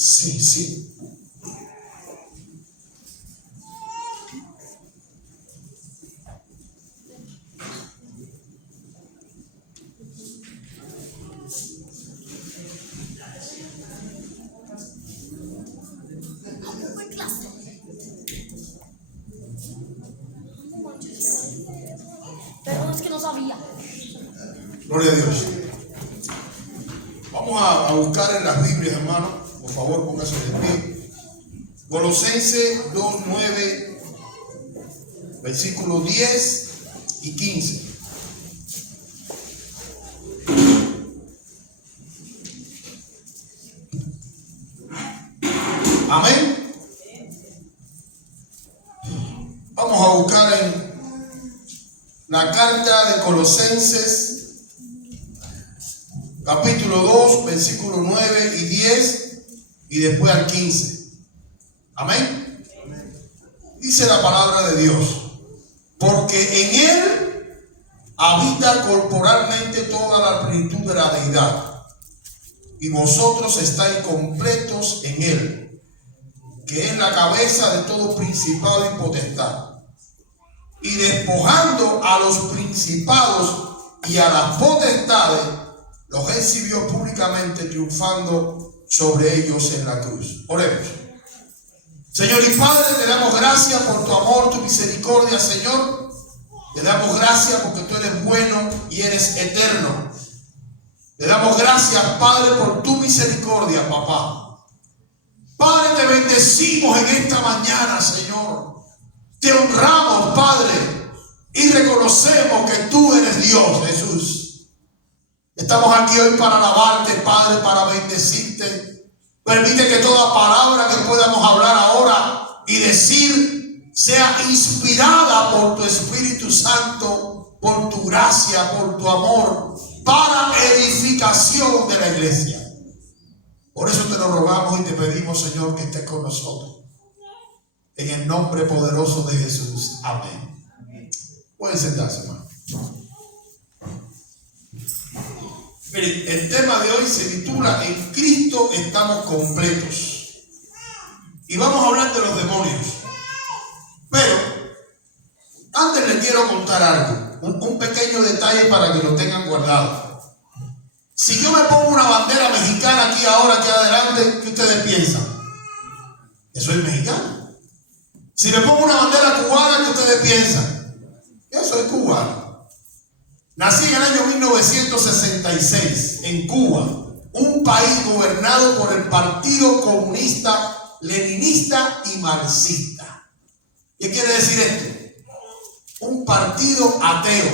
Sí, sí. Perdón, es que no sabía. Gloria a Dios. Vamos a buscar en las Biblias, hermano. Por favor, póngase de pie. Colosenses 2:9, versículos 10 y 15. Amén. Vamos a buscar en la carta de Colosenses, capítulo 2, versículos 9 y 10, y después al 15. Amén. Dice la palabra de Dios: porque en Él habita corporalmente toda la plenitud de la deidad, y vosotros estáis completos en Él, que es la cabeza de todo principado y potestad, y despojando a los principados y a las potestades, los exhibió públicamente, triunfando sobre ellos en la cruz. Oremos. Señor y Padre, te damos gracias por tu amor, tu misericordia, Señor. Te damos gracias porque tú eres bueno y eres eterno. Te damos gracias, Padre, por tu misericordia, papá. Padre, te bendecimos en esta mañana, Señor. Te honramos, Padre, y reconocemos que tú eres Dios, Jesús. Estamos aquí hoy para alabarte, Padre, para bendecirte. Permite que toda palabra que podamos hablar ahora y decir sea inspirada por tu Espíritu Santo, por tu gracia, por tu amor, para edificación de la iglesia. Por eso te lo rogamos y te pedimos, Señor, que estés con nosotros. En el nombre poderoso de Jesús. Amén. Pueden sentarse, hermano. Miren, el tema de hoy se titula En Cristo estamos completos. Y vamos a hablar de los demonios. Pero antes les quiero contar algo, un pequeño detalle para que lo tengan guardado. Si yo me pongo una bandera mexicana aquí ahora, aquí adelante, ¿qué ustedes piensan? Eso es mexicano. Si me pongo una bandera cubana, ¿qué ustedes piensan? Yo soy cubano. Nací en el año 1966 en Cuba, un país gobernado por el Partido Comunista, Leninista y Marxista. ¿Qué quiere decir esto? Un partido ateo.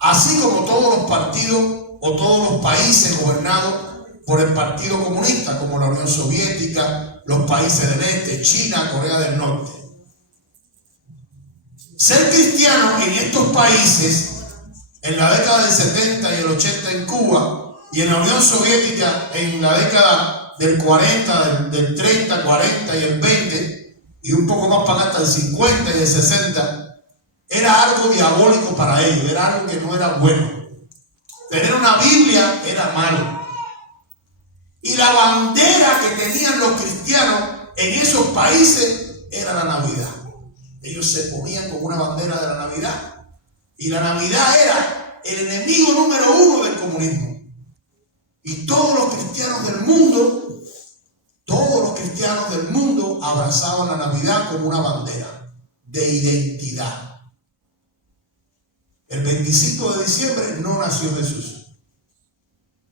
Así como todos los partidos o todos los países gobernados por el Partido Comunista, como la Unión Soviética, los países del Este, China, Corea del Norte. Ser cristiano en estos países, en la década del 70 y el 80 en Cuba, y en la Unión Soviética en la década del 40, del 30, 40 y el 20, y un poco más para acá hasta el 50 y el 60, era algo diabólico para ellos, era algo que no era bueno. Tener una Biblia era malo. Y la bandera que tenían los cristianos en esos países era la Navidad. Ellos se ponían con una bandera de la Navidad. Y la Navidad era el enemigo número 1 del comunismo. Y todos los cristianos del mundo abrazaban la Navidad como una bandera de identidad. El 25 de diciembre no nació Jesús.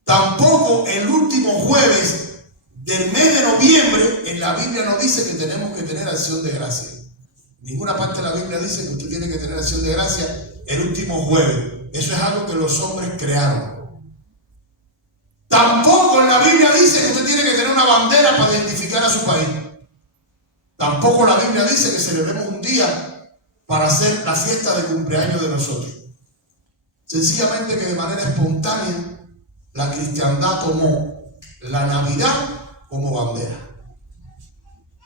Tampoco el último jueves del mes de noviembre en la Biblia nos dice que tenemos que tener acción de gracia. Ninguna parte de la Biblia dice que usted tiene que tener acción de gracia el último jueves. Eso es algo que los hombres crearon. Tampoco en la Biblia dice que usted tiene que tener una bandera para identificar a su país. Tampoco la Biblia dice que celebremos un día para hacer la fiesta de cumpleaños de nosotros. Sencillamente que de manera espontánea la cristiandad tomó la Navidad como bandera.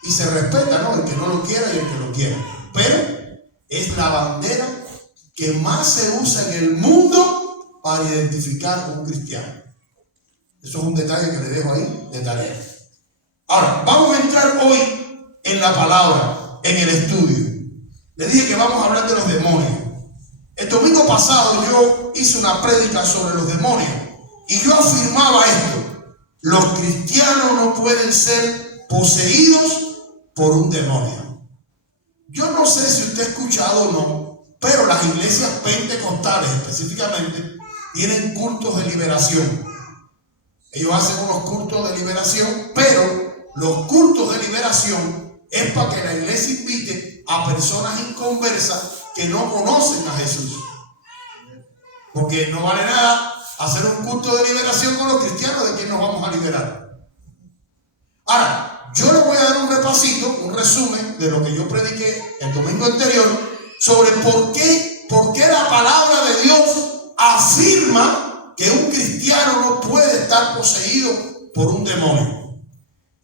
Y se respeta, ¿no? El que no lo quiera y el que lo quiera. Pero es la bandera que más se usa en el mundo para identificar a un cristiano. Eso es un detalle que le dejo ahí de tarea. Ahora, vamos a entrar hoy en la palabra, en el estudio. Le dije que vamos a hablar de los demonios. El domingo pasado yo hice una prédica sobre los demonios y yo afirmaba esto: los cristianos no pueden ser poseídos por un demonio. Yo no sé si usted ha escuchado o no, pero las iglesias pentecostales específicamente tienen cultos de liberación. Ellos hacen unos cultos de liberación, pero los cultos de liberación es para que la iglesia invite a personas inconversas que no conocen a Jesús. Porque no vale nada hacer un culto de liberación con los cristianos. ¿De quién nos vamos a liberar? Ahora, yo le voy a dar un repasito, un resumen de lo que yo prediqué el domingo anterior sobre por qué la palabra de Dios afirma que un cristiano no puede estar poseído por un demonio.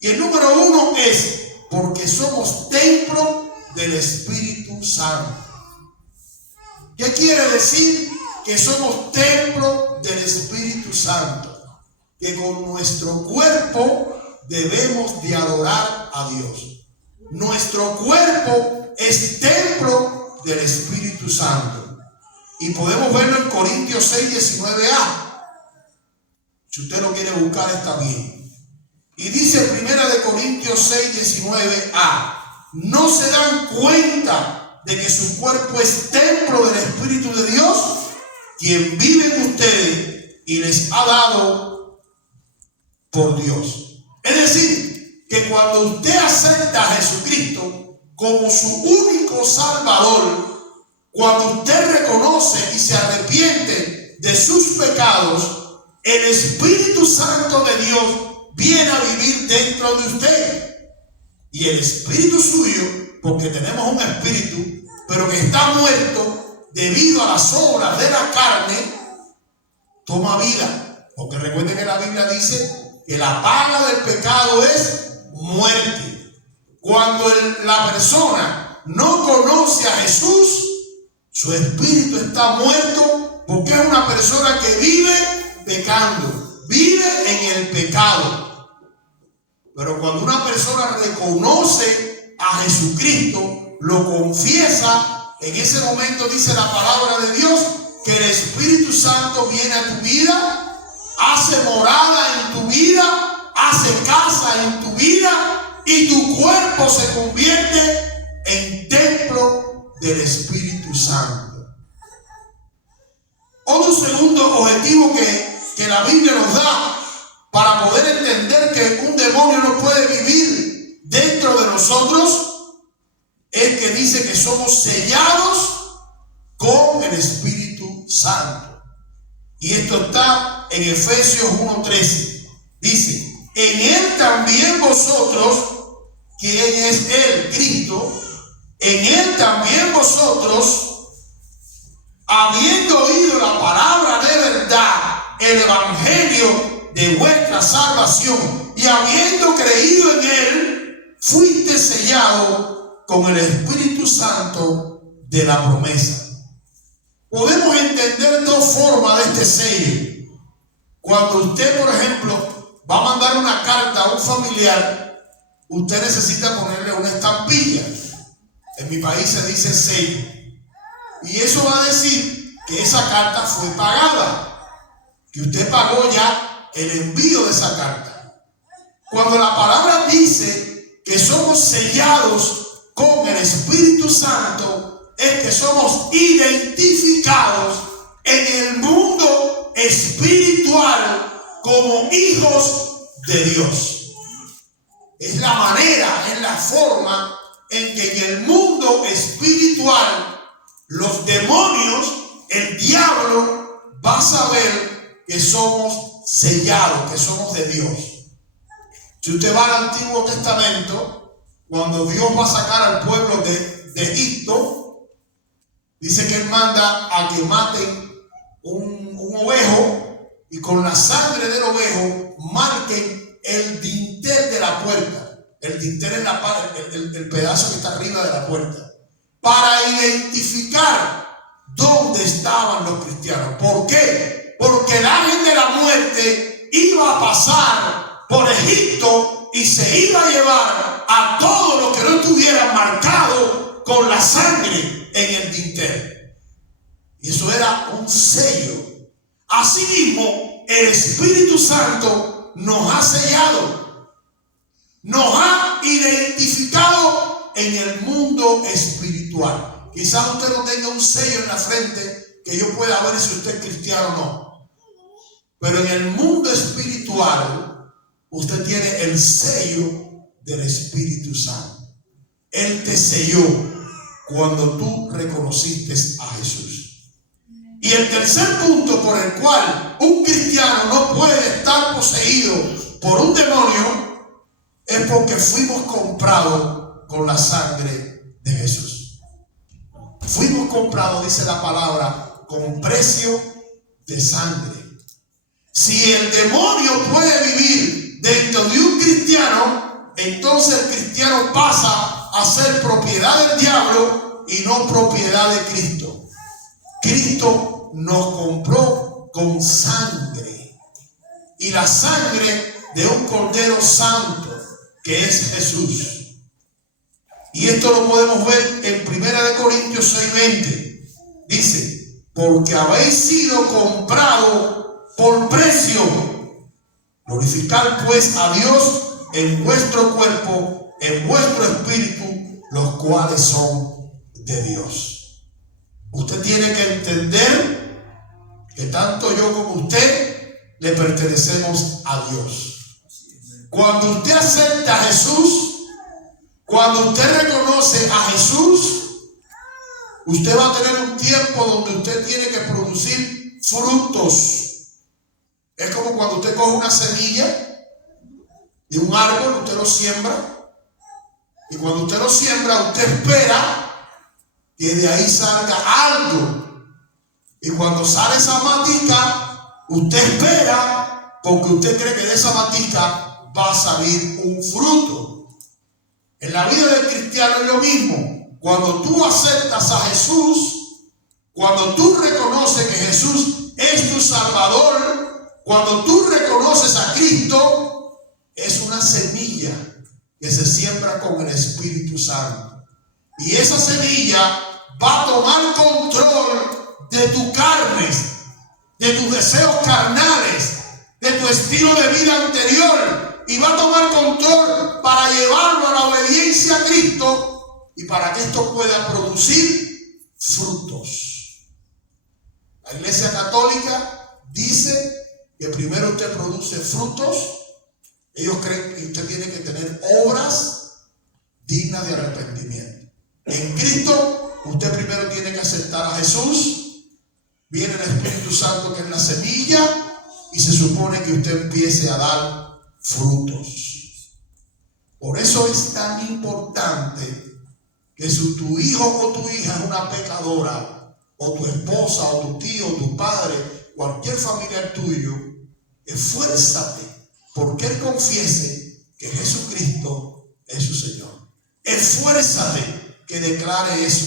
Y el número 1 es porque somos templo del Espíritu Santo. ¿Qué quiere decir que somos templo del Espíritu Santo? Que con nuestro cuerpo debemos de adorar a Dios. Nuestro cuerpo es templo del Espíritu Santo. Y podemos verlo en Corintios 6, 19a. Si usted lo quiere buscar, está bien. Y dice 1 Corintios 6, 19a. ¿No se dan cuenta de que su cuerpo es templo del Espíritu de Dios, quien vive en ustedes y les ha dado por Dios? Es decir, que cuando usted acepta a Jesucristo como su único Salvador, cuando usted reconoce y se arrepiente de sus pecados, el Espíritu Santo de Dios viene a vivir dentro de usted. Y el espíritu suyo, porque tenemos un espíritu, pero que está muerto debido a las obras de la carne, toma vida. Porque recuerden que la Biblia dice que la paga del pecado es muerte. Cuando la persona no conoce a Jesús, su espíritu está muerto, porque es una persona que vive pecando, vive en el pecado. Pero cuando una persona reconoce a Jesucristo, lo confiesa, en ese momento dice la palabra de Dios que el Espíritu Santo viene a tu vida, hace morada en tu vida, hace casa en tu vida y tu cuerpo se convierte en templo del Espíritu Santo. Otro segundo objetivo que la Biblia nos da para poder entender que un demonio no puede vivir dentro de nosotros es que dice que somos sellados con el Espíritu Santo. Y esto está en Efesios 1:13. Dice: en Él también vosotros, ¿quién es Él? Cristo. En Él también vosotros, habiendo oído la palabra de verdad, el evangelio de vuestra salvación, y habiendo creído en Él, fuiste sellado con el Espíritu Santo de la promesa. Podemos entender dos formas de este sello. Cuando usted, por ejemplo, va a mandar una carta a un familiar, usted necesita ponerle una estampilla. En mi país se dice sello. Y eso va a decir que esa carta fue pagada, que usted pagó ya el envío de esa carta. Cuando la palabra dice que somos sellados con el Espíritu Santo, es que somos identificados en el mundo espiritual como hijos de Dios. Es la manera, es la forma en que en el mundo espiritual los demonios, el diablo, va a saber que somos sellados, que somos de Dios. Si usted va al Antiguo Testamento, cuando Dios va a sacar al pueblo de Egipto, dice que Él manda a que maten un ovejo y con la sangre del ovejo marquen el dintel de la puerta. El dintel es el pedazo que está arriba de la puerta, para identificar dónde estaban los cristianos. ¿Por qué? Porque el ángel de la muerte iba a pasar por Egipto y se iba a llevar a todo lo que no estuviera marcado con la sangre en el dintel. Y eso era un sello. Asimismo, el Espíritu Santo nos ha sellado, nos ha identificado en el mundo espiritual. Quizás usted no tenga un sello en la frente que yo pueda ver si usted es cristiano o no. Pero en el mundo espiritual, usted tiene el sello del Espíritu Santo. Él te selló cuando tú reconociste a Jesús. Y el tercer punto por el cual un cristiano no puede estar poseído por un demonio es porque fuimos comprados con la sangre de Jesús. Fuimos comprados, dice la palabra, con precio de sangre. Si el demonio puede vivir dentro de un cristiano, entonces el cristiano pasa a ser propiedad del diablo y no propiedad de Cristo. Cristo nos compró con sangre, y la sangre de un Cordero Santo que es Jesús. Y esto lo podemos ver en 1 Corintios 6:20. Dice: porque habéis sido comprados por precio. Glorificad pues a Dios en vuestro cuerpo, en vuestro espíritu, los cuales son de Dios. Usted tiene que entender que tanto yo como usted le pertenecemos a Dios. Cuando usted acepta a Jesús, cuando usted reconoce a Jesús, usted va a tener un tiempo donde usted tiene que producir frutos. Es como cuando usted coge una semilla de un árbol, usted lo siembra, y cuando usted lo siembra, usted espera que de ahí salga algo. Y cuando sale esa matica, usted espera, porque usted cree que de esa matica va a salir un fruto. En la vida del cristiano es lo mismo. Cuando tú aceptas a Jesús, cuando tú reconoces que Jesús es tu Salvador, cuando tú reconoces a Cristo, es una semilla que se siembra con el Espíritu Santo. Y esa semilla va a tomar control de tu carne, de tus deseos carnales, de tu estilo de vida anterior, y va a tomar control para llevarlo a la obediencia a Cristo y para que esto pueda producir frutos. La Iglesia Católica dice que primero usted produce frutos. Ellos creen que usted tiene que tener obras dignas de arrepentimiento. En Cristo, usted primero tiene que aceptar a Jesús. Viene el Espíritu Santo, que es la semilla, y se supone que usted empiece a dar frutos. Por eso es tan importante que si tu hijo o tu hija es una pecadora, o tu esposa, o tu tío, o tu padre, cualquier familiar tuyo, esfuérzate porque él confiese que Jesucristo es su Señor. Esfuérzate que declare eso.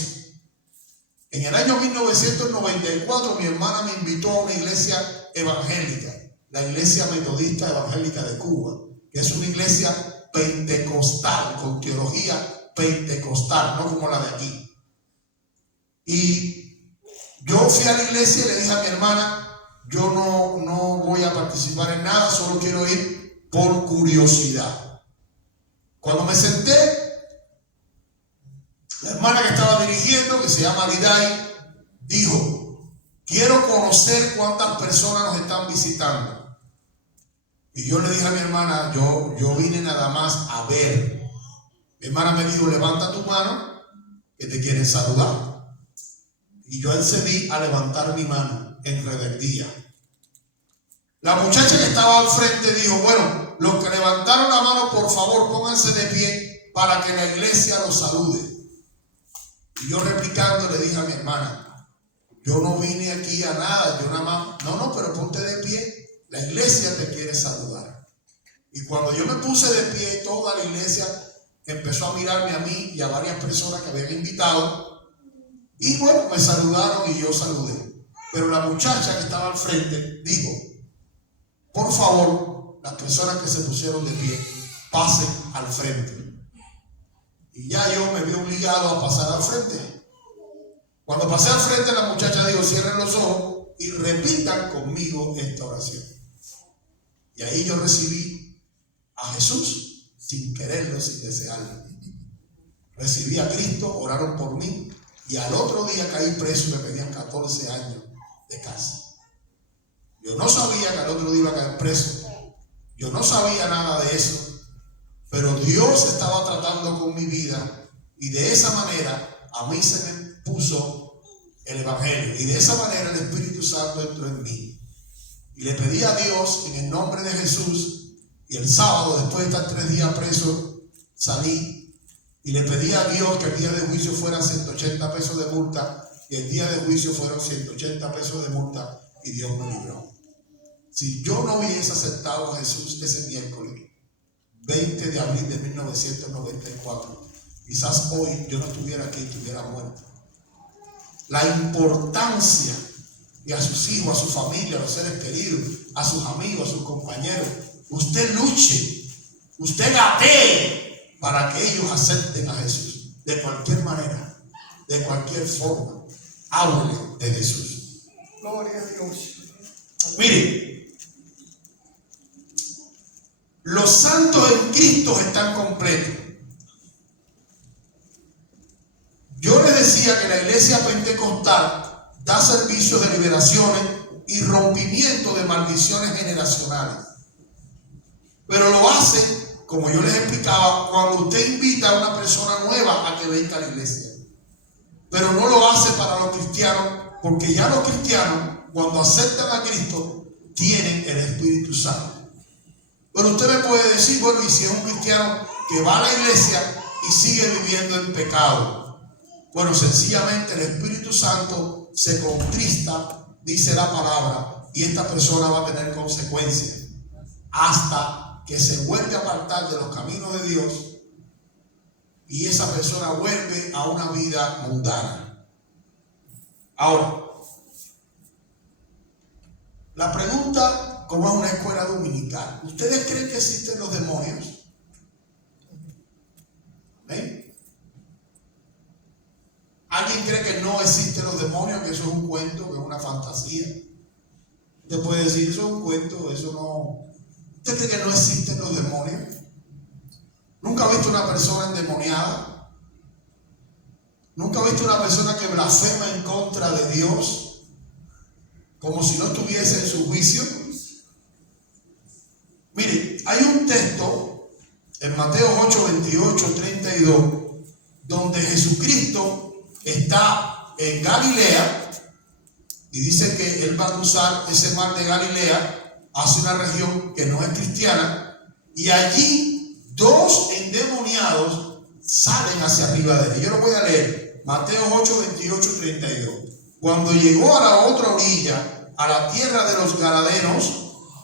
En el año 1994 mi hermana me invitó a una iglesia evangélica, la Iglesia Metodista Evangélica de Cuba, que es una iglesia pentecostal, con teología pentecostal, no como la de aquí. Y yo fui a la iglesia y le dije a mi hermana: yo no voy a participar en nada, solo quiero ir por curiosidad. Cuando me senté, la hermana que estaba dirigiendo, que se llama Liday, dijo: quiero conocer cuántas personas nos están visitando. Y yo le dije a mi hermana: yo vine nada más a ver. Mi hermana me dijo: levanta tu mano, que te quieren saludar. Y yo accedí a levantar mi mano en rebeldía. La muchacha que estaba al frente dijo: bueno, los que levantaron la mano, por favor, pónganse de pie para que la iglesia los salude. Y yo, replicando, le dije a mi hermana: yo no vine aquí a nada, yo nada más, no, pero ponte de pie, la iglesia te quiere saludar. Y cuando yo me puse de pie, toda la iglesia empezó a mirarme a mí y a varias personas que habían invitado, y bueno, me saludaron y yo saludé. Pero la muchacha que estaba al frente dijo: por favor, las personas que se pusieron de pie, pase al frente. Y ya yo me vi obligado a pasar al frente. Cuando pasé al frente, la muchacha dijo: cierren los ojos y repitan conmigo esta oración. Y ahí yo recibí a Jesús sin quererlo, sin desearlo. Recibí a Cristo, oraron por mí, y al otro día caí preso y me pedían 14 años de cárcel. Yo no sabía que al otro día iba a caer preso. Yo no sabía nada de eso. Pero Dios estaba tratando con mi vida, y de esa manera a mí se me puso el Evangelio, y de esa manera el Espíritu Santo entró en mí. Y le pedí a Dios en el nombre de Jesús, y el sábado, después de estar 3 días preso, salí. Y le pedí a Dios que el día de juicio fueran 180 pesos de multa, y el día de juicio fueron 180 pesos de multa, y Dios me libró. Si yo no hubiese aceptado a Jesús ese miércoles 20 de abril de 1994, quizás hoy yo no estuviera aquí, estuviera muerto. La importancia de a sus hijos, a su familia, a los seres queridos, a sus amigos, a sus compañeros. Usted luche, usted gatee para que ellos acepten a Jesús. De cualquier manera, de cualquier forma, hable de Jesús. Gloria a Dios. Mire, los santos en Cristo están completos. Yo les decía que la iglesia pentecostal da servicio de liberaciones y rompimiento de maldiciones generacionales. Pero lo hace, como yo les explicaba, cuando usted invita a una persona nueva a que venga a la iglesia. Pero no lo hace para los cristianos, porque ya los cristianos, cuando aceptan a Cristo, tienen el Espíritu Santo. Pero usted me puede decir: bueno, y si es un cristiano que va a la iglesia y sigue viviendo en pecado. Bueno, sencillamente el Espíritu Santo se contrista, dice la palabra, y esta persona va a tener consecuencias hasta que se vuelve a apartar de los caminos de Dios, y esa persona vuelve a una vida mundana. Ahora, la pregunta, como es una escuela dominical, ¿ustedes creen que existen los demonios? ¿Ven? ¿Alguien cree que no existen los demonios, que eso es un cuento, que es una fantasía? Usted puede decir: eso es un cuento, eso no. ¿Usted cree que no existen los demonios? ¿Nunca ha visto una persona endemoniada? ¿Nunca ha visto una persona que blasfema en contra de Dios, como si no estuviese en su juicio? Mire, hay un texto en Mateo 8, 28, 32, donde Jesucristo está en Galilea, y dice que él va a cruzar ese mar de Galilea hacia una región que no es cristiana, y allí 2 endemoniados salen hacia arriba de él. Yo lo voy a leer, Mateo 8, 28, 32. Cuando llegó a la otra orilla, a la tierra de los Gadarenos,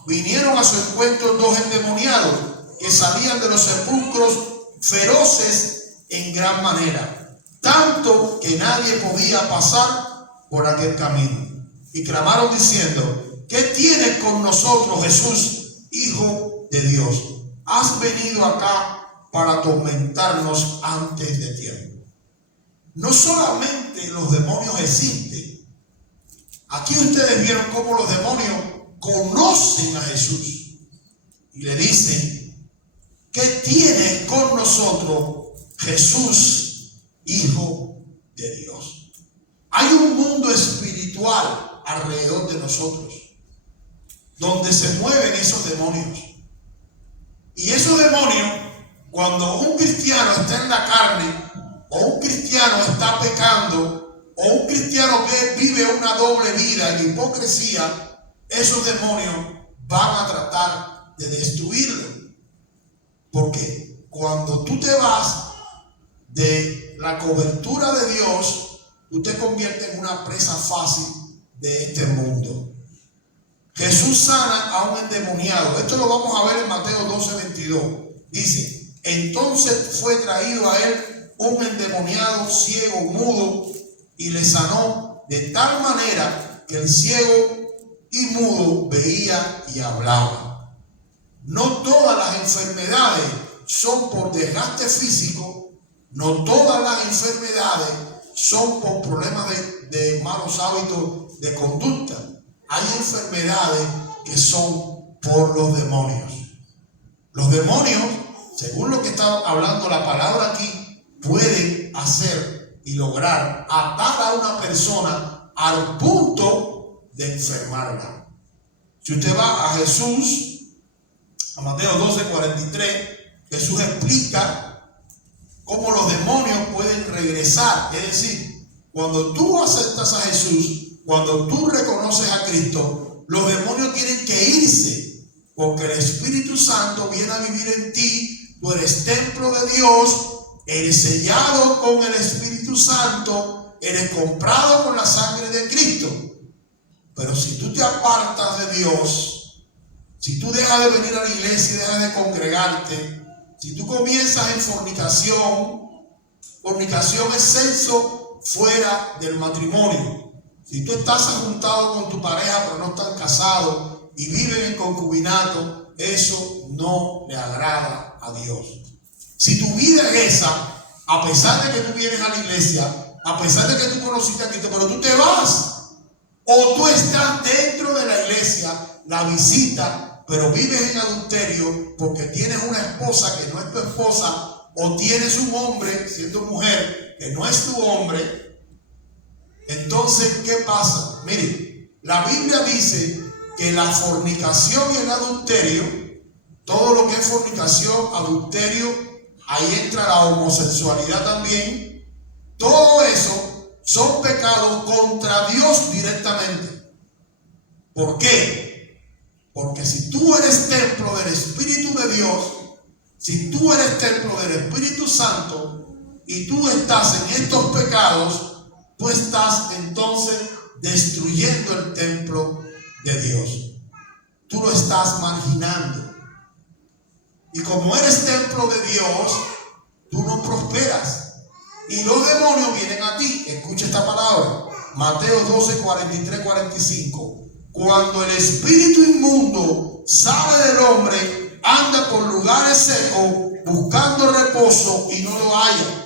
vinieron a su encuentro 2 endemoniados que salían de los sepulcros feroces en gran manera, tanto que nadie podía pasar por aquel camino. Y clamaron diciendo: ¿qué tienes con nosotros, Jesús, Hijo de Dios? ¿Has venido acá para atormentarnos antes de tiempo? No solamente los demonios existen. Aquí ustedes vieron cómo los demonios conocen a Jesús y le dicen: ¿qué tienes con nosotros, Jesús, Hijo de Dios? Hay un mundo espiritual alrededor de nosotros donde se mueven esos demonios. Y esos demonios, cuando un cristiano está en la carne, o un cristiano está pecando, o un cristiano que vive una doble vida en hipocresía, esos demonios van a tratar de destruirlo. Porque cuando tú te vas de la cobertura de Dios, tú te conviertes en una presa fácil de este mundo. Jesús sana a un endemoniado. Esto lo vamos a ver en Mateo 12, 22. Dice: entonces fue traído a él un endemoniado ciego, mudo, y le sanó de tal manera que el ciego y mudo veía y hablaba. No todas las enfermedades son por desgaste físico, no todas las enfermedades son por problemas de malos hábitos de conducta. Hay enfermedades que son por los demonios. Los demonios, según lo que está hablando la palabra aquí, pueden hacer y lograr atar a una persona al punto de enfermarla. Si usted va a Jesús, a Mateo 12:43, Jesús explica cómo los demonios pueden regresar. Es decir, cuando tú aceptas a Jesús, cuando tú reconoces a Cristo, los demonios tienen que irse, porque el Espíritu Santo viene a vivir en ti. Tú eres templo de Dios, eres sellado con el Espíritu Santo, eres comprado con la sangre de Cristo. Pero si tú te apartas de Dios, si tú dejas de venir a la iglesia y dejas de congregarte, si tú comienzas en fornicación, fornicación es sexo fuera del matrimonio. Si tú estás juntado con tu pareja pero no están casados y viven en concubinato, eso no le agrada a Dios. Si tu vida es esa, a pesar de que tú vienes a la iglesia, a pesar de que tú conociste a Cristo, pero tú te vas, o tú estás dentro de la iglesia, la visita, pero vives en adulterio porque tienes una esposa que no es tu esposa, o tienes un hombre, siendo mujer, que no es tu hombre. Entonces, ¿qué pasa? Mire, la Biblia dice que la fornicación y el adulterio, todo lo que es fornicación, adulterio, ahí entra la homosexualidad también, todo eso son pecados contra Dios directamente. ¿Por qué? Porque si tú eres templo del Espíritu de Dios, si tú eres templo del Espíritu Santo y tú estás en estos pecados, tú estás entonces destruyendo el templo de Dios. Tú lo estás marginando. Y como eres templo de Dios, tú no prosperas. Y los demonios vienen a ti. Escucha esta palabra. Mateo 12:43-45. Cuando el espíritu inmundo sale del hombre, anda por lugares secos buscando reposo y no lo halla.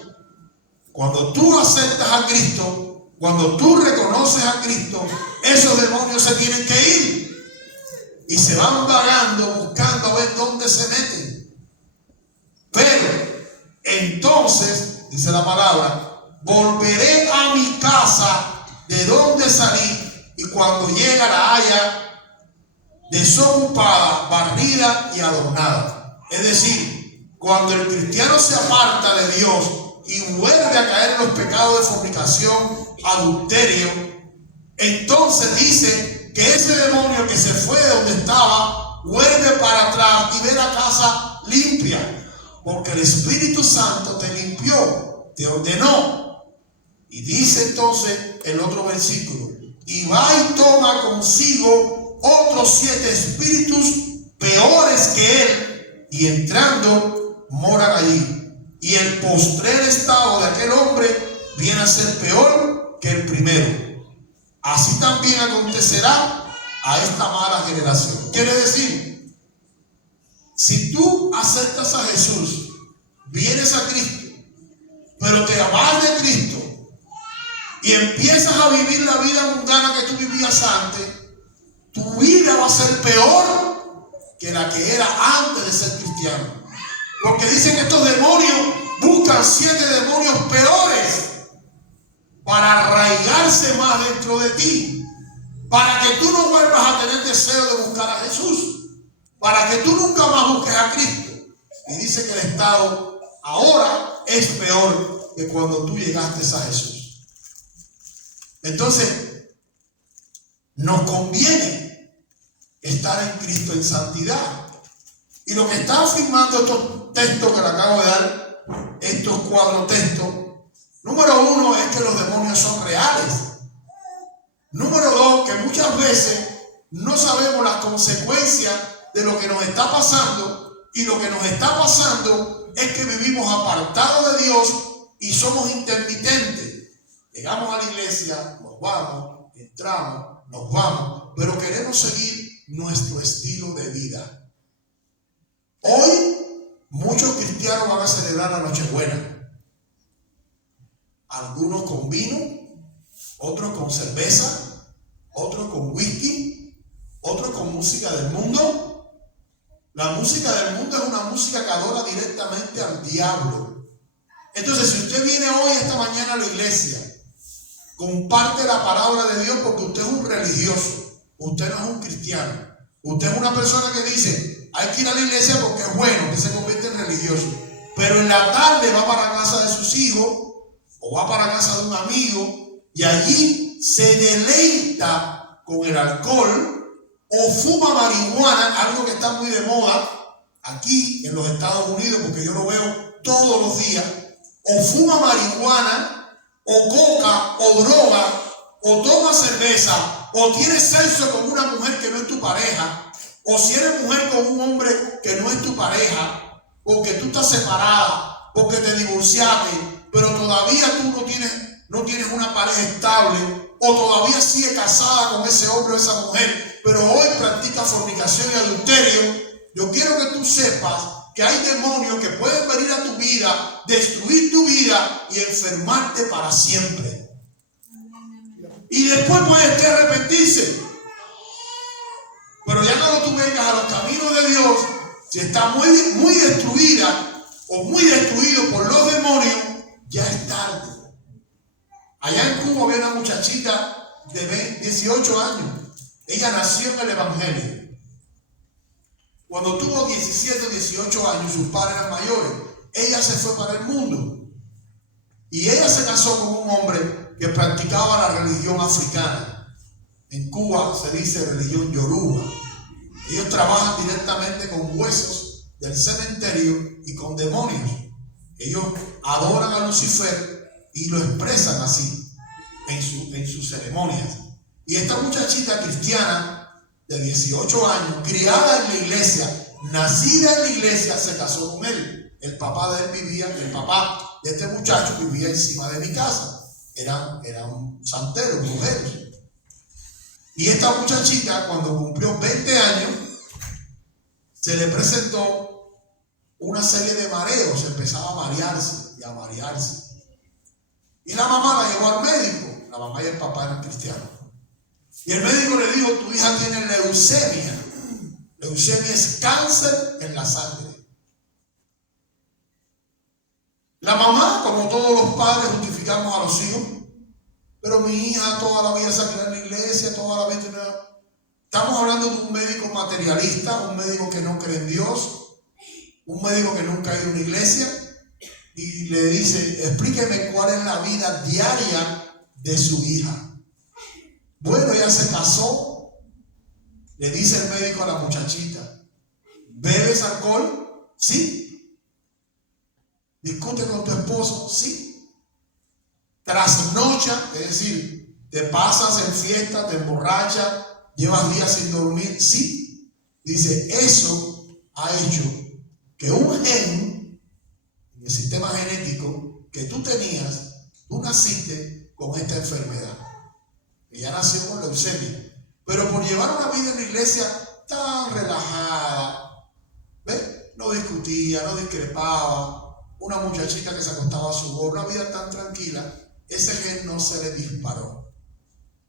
Cuando tú aceptas a Cristo, cuando tú reconoces a Cristo, esos demonios se tienen que ir y se van vagando buscando a ver dónde se meten. Pero entonces, dice la palabra, volveré a mi casa de donde salí, y cuando llega la haya desocupada, barrida y adornada. Es decir, cuando el cristiano se aparta de Dios y vuelve a caer en los pecados de fornicación, adulterio, entonces dice que ese demonio que se fue de donde estaba vuelve para atrás y ve la casa limpia, porque el Espíritu Santo te limpió, te ordenó. Y dice entonces el otro versículo, y va y toma consigo otros 7 espíritus peores que él, y entrando moran allí. Y el postrer estado de aquel hombre viene a ser peor que el primero. Así también acontecerá a esta mala generación. Quiere decir, si tú aceptas a Jesús, vienes a Cristo, pero te vas de Cristo y empiezas a vivir la vida mundana que tú vivías antes, tu vida va a ser peor que la que era antes de ser cristiano. Porque dicen que estos demonios buscan 7 demonios peores para arraigarse más dentro de ti, para que tú no vuelvas a tener deseo de buscar a Jesús, para que tú nunca más busques a Cristo. Y dice que el estado ahora es peor que cuando tú llegaste a Jesús. Entonces, nos conviene estar en Cristo en santidad. Y lo que está afirmando estos textos que le acabo de dar, estos 4 textos, número 1 es que los demonios son reales. Número 2, que muchas veces no sabemos las consecuencias de lo que nos está pasando, y lo que nos está pasando es que vivimos apartados de Dios y somos intermitentes. Llegamos a la iglesia, nos vamos, entramos, nos vamos, pero queremos seguir nuestro estilo de vida. Hoy muchos cristianos van a celebrar la Nochebuena. Algunos con vino, otros con cerveza, otros con whisky, otros con música del mundo. La música del mundo es una música que adora directamente al diablo. Entonces, si usted viene hoy, esta mañana a la iglesia, comparte la palabra de Dios porque usted es un religioso, usted no es un cristiano. Usted es una persona que dice, hay que ir a la iglesia porque es bueno, que se convierte en religioso. Pero en la tarde va para casa de sus hijos o va para casa de un amigo y allí se deleita con el alcohol o fuma marihuana, algo que está muy de moda aquí en los Estados Unidos porque yo lo veo todos los días. O fuma marihuana, o coca, o droga, o toma cerveza, o tienes sexo con una mujer que no es tu pareja, o si eres mujer con un hombre que no es tu pareja, o que tú estás separada, porque te divorciaste, pero todavía tú no tienes una pareja estable, o todavía sigue casada con ese hombre o esa mujer, pero hoy practica fornicación y adulterio. Yo quiero que tú sepas que hay demonios que pueden venir a tu vida, destruir tu vida y enfermarte para siempre. Y después puedes arrepentirse. Pero ya cuando tú vengas a los caminos de Dios, si está muy destruida o muy destruido por los demonios, ya es tarde. Allá en Cuba había una muchachita de 18 años. Ella nació en el Evangelio. Cuando tuvo 17 o 18 años, sus padres eran mayores. Ella se fue para el mundo. Y ella se casó con un hombre que practicaba la religión africana. En Cuba se dice religión yoruba. Ellos trabajan directamente con huesos del cementerio y con demonios. Ellos adoran a Lucifer y lo expresan así en sus ceremonias. Y esta muchachita cristiana de 18 años, criada en la iglesia, nacida en la iglesia, se casó con él. El papá de este muchacho vivía encima de mi casa. Eran santeros, mujeres. Y esta muchachita, cuando cumplió 20 años, se le presentó una serie de mareos. Empezaba a marearse y a marearse. Y la mamá la llevó al médico. La mamá y el papá eran cristianos. Y el médico le dijo, tu hija tiene leucemia. Leucemia es cáncer en la sangre. La mamá, como todos los padres, justificamos a los hijos. Pero mi hija toda la vida se crió en la iglesia, toda la vida. Estamos hablando de un médico materialista, un médico que no cree en Dios, un médico que nunca ha ido a una iglesia. Y le dice, explíqueme cuál es la vida diaria de su hija. Bueno, ella se casó. Le dice el médico a la muchachita, ¿bebes alcohol? Sí. ¿Discutes con tu esposo? Sí. ¿Trasnocha? Es decir, ¿te pasas en fiesta, te emborrachas, llevas días sin dormir? Sí. Dice, eso ha hecho que un gen, en el sistema genético que tú tenías, tú naciste con esta enfermedad. Ella nació con leucemia, pero por llevar una vida en la iglesia tan relajada, ¿ves? No discutía, no discrepaba, una muchachita que se acostaba a su boca, una vida tan tranquila, ese gen no se le disparó.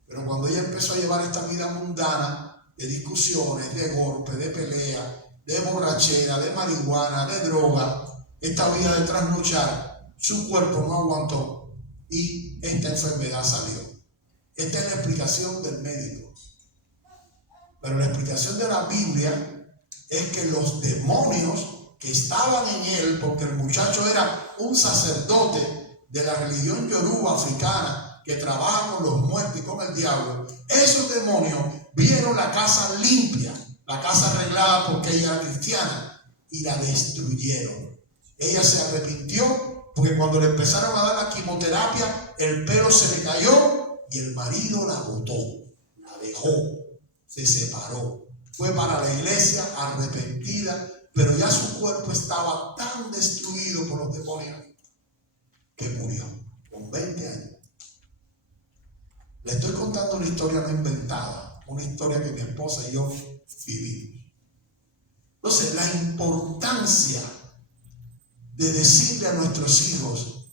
Pero cuando ella empezó a llevar esta vida mundana, de discusiones, de golpes, de pelea, de borrachera, de marihuana, de droga, esta vida de trasnochar, su cuerpo no aguantó y esta enfermedad salió. Esta es la explicación del médico. Pero la explicación de la Biblia es que los demonios que estaban en él, porque el muchacho era un sacerdote de la religión yoruba africana que trabaja con los muertos y con el diablo, esos demonios vieron la casa limpia, la casa arreglada porque ella era cristiana, y la destruyeron. Ella se arrepintió porque cuando le empezaron a dar la quimioterapia, el pelo se le cayó. Y el marido la botó, la dejó, se separó. Fue para la iglesia arrepentida, pero ya su cuerpo estaba tan destruido por los demonios que murió con 20 años. Le estoy contando una historia no inventada, una historia que mi esposa y yo vivimos. Entonces, la importancia de decirle a nuestros hijos: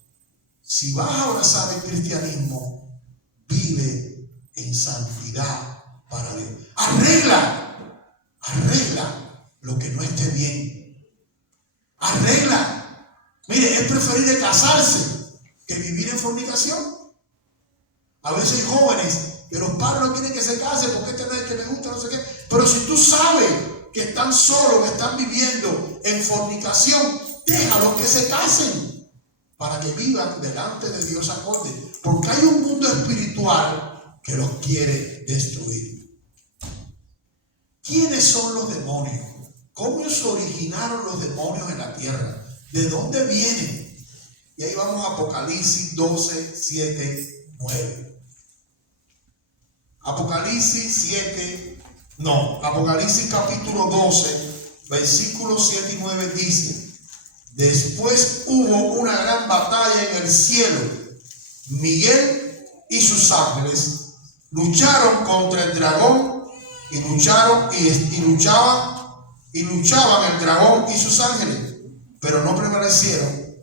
si vas a abrazar el cristianismo, vive en santidad para Dios. Arregla lo que no esté bien. Arregla. Mire, es preferible casarse que vivir en fornicación. A veces hay jóvenes que los padres no quieren que se casen porque este no es el que me gusta, no sé qué. Pero si tú sabes que están solos, que están viviendo en fornicación, déjalos que se casen para que vivan delante de Dios acorde. Porque hay un mundo espiritual que los quiere destruir. ¿Quiénes son los demonios? ¿Cómo se originaron los demonios en la tierra? ¿De dónde vienen? Y ahí vamos a Apocalipsis 12, 7, 9. Apocalipsis capítulo 12, versículos 7 y 9 dice: después hubo una gran batalla en el cielo. Miguel y sus ángeles lucharon contra el dragón y luchaban el dragón y sus ángeles, pero no prevalecieron,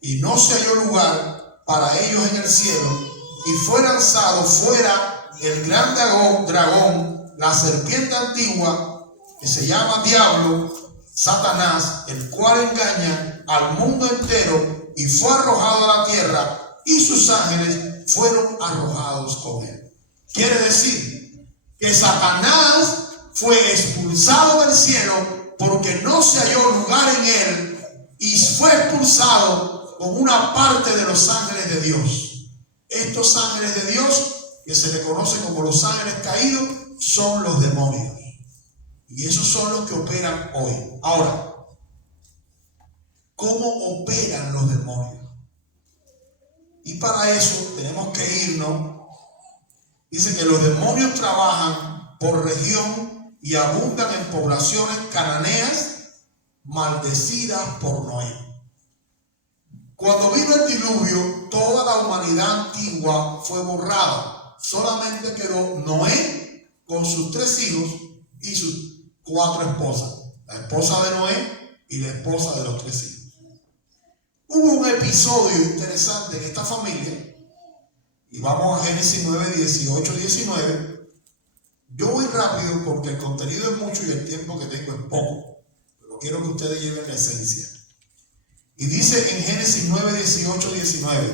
y no se halló lugar para ellos en el cielo, y fue lanzado fuera el gran dragón, la serpiente antigua, que se llama Diablo, Satanás, el cual engaña al mundo entero, y fue arrojado a la tierra, y sus ángeles fueron arrojados con él. Quiere decir que Satanás fue expulsado del cielo porque no se halló lugar en él, y fue expulsado con una parte de los ángeles de Dios. Estos ángeles de Dios, que se le conoce como los ángeles caídos, son los demonios. Y esos son los que operan hoy. Ahora, ¿cómo operan los demonios? Y para eso tenemos que irnos. Dice que los demonios trabajan por región y abundan en poblaciones cananeas maldecidas por Noé. Cuando vino el diluvio, toda la humanidad antigua fue borrada. Solamente quedó Noé con sus 3 hijos y sus 4 esposas. La esposa de Noé y la esposa de los 3 hijos. Hubo un episodio interesante en esta familia. Y vamos a Génesis 9, 18, 19. Yo voy rápido porque el contenido es mucho y el tiempo que tengo es poco. Pero quiero que ustedes lleven la esencia. Y dice en Génesis 9, 18, 19.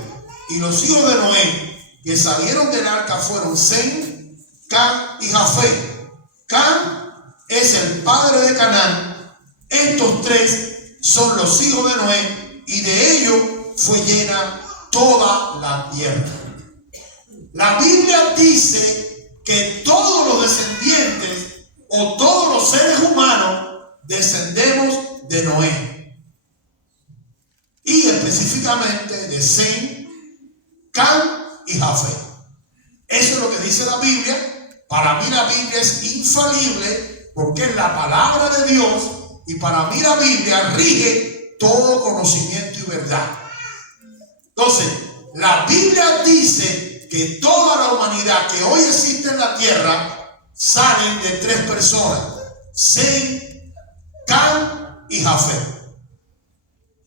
Y los hijos de Noé que salieron del arca fueron Sem, Cam y Jafet. Cam es el padre de Canaán. Estos 3 son los hijos de Noé, y de ellos fue llena toda la tierra. La Biblia dice que todos los descendientes o todos los seres humanos descendemos de Noé, y específicamente de Sem, Cam y Jafet. Eso es lo que dice la Biblia. Para mí la Biblia es infalible porque es la palabra de Dios, y para mí la Biblia rige todo conocimiento y verdad. Entonces, la Biblia dice que toda la humanidad que hoy existe en la tierra salen de 3 personas: Sem, Cam y Jafet.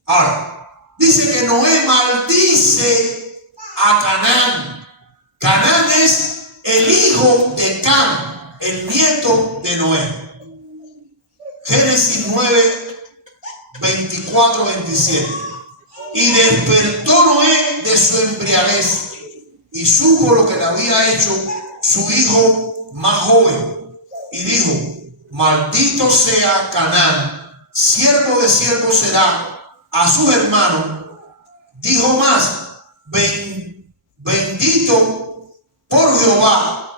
Ahora, dice que Noé maldice a Canaán. Canaán es el hijo de Cam, el nieto de Noé. Génesis 9, 24, 27. Y despertó Noé de su embriaguez y supo lo que le había hecho su hijo más joven, y dijo: maldito sea Canaán, siervo de siervo será a sus hermanos. Dijo más: bendito por Jehová,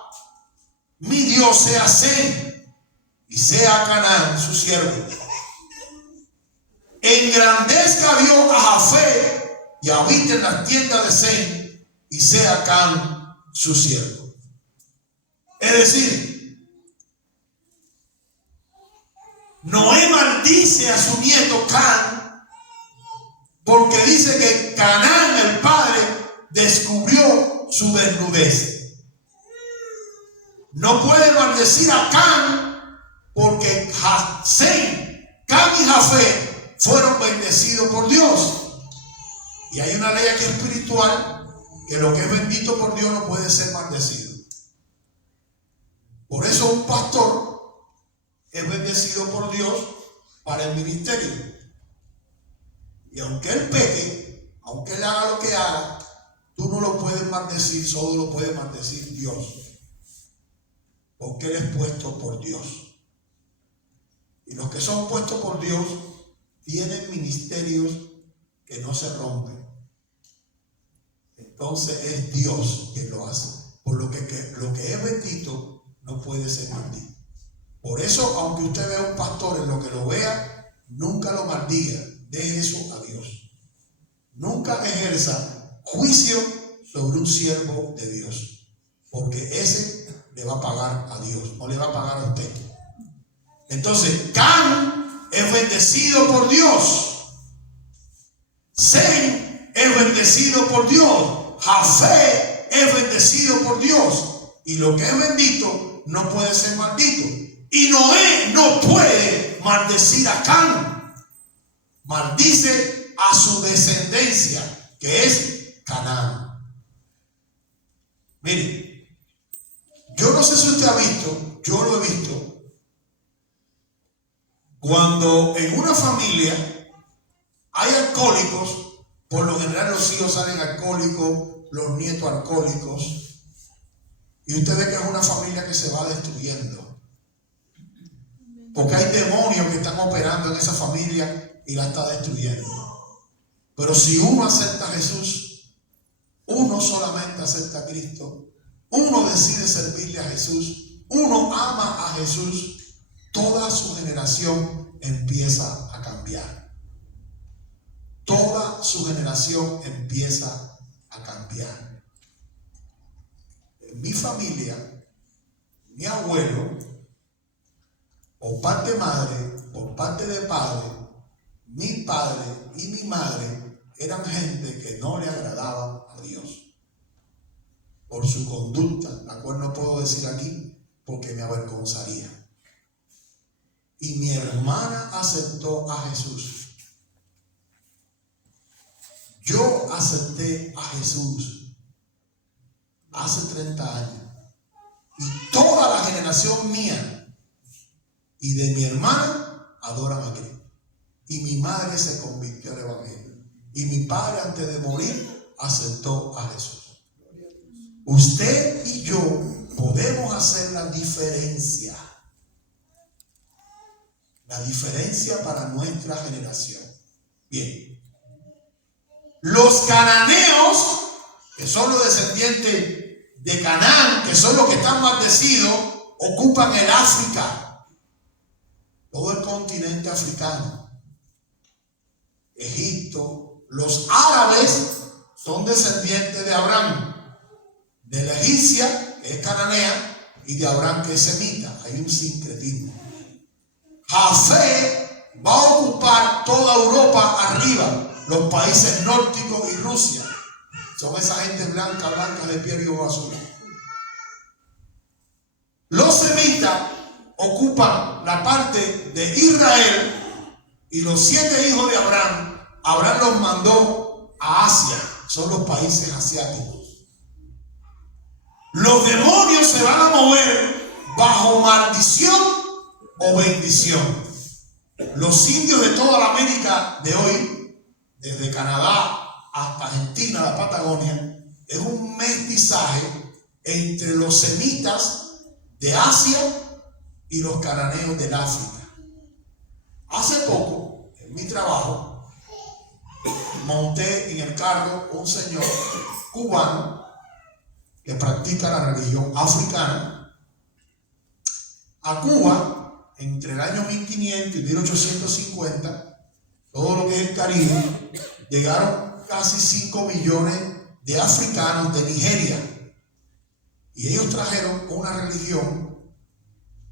mi Dios, sea Sem, y sea Canaán su siervo. Engrandezca Dios a Jafet y habite en las tiendas de Sem, y sea Cam su siervo. Es decir, Noé maldice a su nieto Cam porque dice que Canaán, el padre, descubrió su desnudez. No puede maldecir a Cam porque Sem, Cam y Jafet fueron bendecidos por Dios. Y hay una ley aquí espiritual, que lo que es bendito por Dios no puede ser maldecido. Por eso un pastor es bendecido por Dios para el ministerio. Y aunque él peque, aunque él haga lo que haga, tú no lo puedes maldecir, solo lo puede maldecir Dios. Porque él es puesto por Dios. Y los que son puestos por Dios tienen ministerios que no se rompen. Entonces es Dios quien lo hace. Por lo que es bendito no puede ser maldito. Por eso, aunque usted vea un pastor, en lo que lo vea, nunca lo maldiga. Dé eso a Dios. Nunca ejerza juicio sobre un siervo de Dios. Porque ese le va a pagar a Dios, no le va a pagar a usted. Entonces, Can es bendecido por Dios. Sem es bendecido por Dios. Jafé es bendecido por Dios. Y lo que es bendito no puede ser maldito. Y Noé no puede maldecir a Can. Maldice a su descendencia, que es Canaán. Mire, yo no sé si usted ha visto, yo lo he visto, cuando en una familia hay alcohólicos, por lo general los hijos salen alcohólicos, los nietos alcohólicos, y usted ve que es una familia que se va destruyendo. Porque hay demonios que están operando en esa familia y la está destruyendo. Pero si uno acepta a Jesús, uno solamente acepta a Cristo, uno decide servirle a Jesús, uno ama a Jesús, toda su generación empieza a cambiar. Toda su generación empieza a cambiar. En mi familia, mi abuelo, por parte de madre, por parte de padre, mi padre y mi madre eran gente que no le agradaba a Dios por su conducta, la cual no puedo decir aquí porque me avergonzaría. Y mi hermana aceptó a Jesús. Yo acepté a Jesús hace 30 años. Y toda la generación mía y de mi hermana adoran a Cristo. Y mi madre se convirtió al evangelio. Y mi padre, antes de morir, aceptó a Jesús. Usted y yo podemos hacer la diferencia. La diferencia para nuestra generación. Bien. Los cananeos, que son los descendientes de Canaán, que son los que están maldecidos, ocupan el África. Todo el continente africano. Egipto. Los árabes son descendientes de Abraham. De la egipcia, que es cananea, y de Abraham, que es semita. Hay un sincretismo. Jafé va a ocupar toda Europa arriba, los países nórdicos y Rusia. Son esa gente blanca de piel y ojos azules. Los semitas ocupan la parte de Israel y los 7 hijos de Abraham, Abraham los mandó a Asia, son los países asiáticos. Los demonios se van a mover bajo maldición o bendición. Los indios de toda la América de hoy, desde Canadá hasta Argentina, la Patagonia, es un mestizaje entre los semitas de Asia y los cananeos del África. Hace poco, en mi trabajo, monté en el carro un señor cubano que practica la religión africana. A Cuba, entre el año 1500 y 1850, todo lo que es el Caribe, llegaron casi 5 millones de africanos de Nigeria. Y ellos trajeron una religión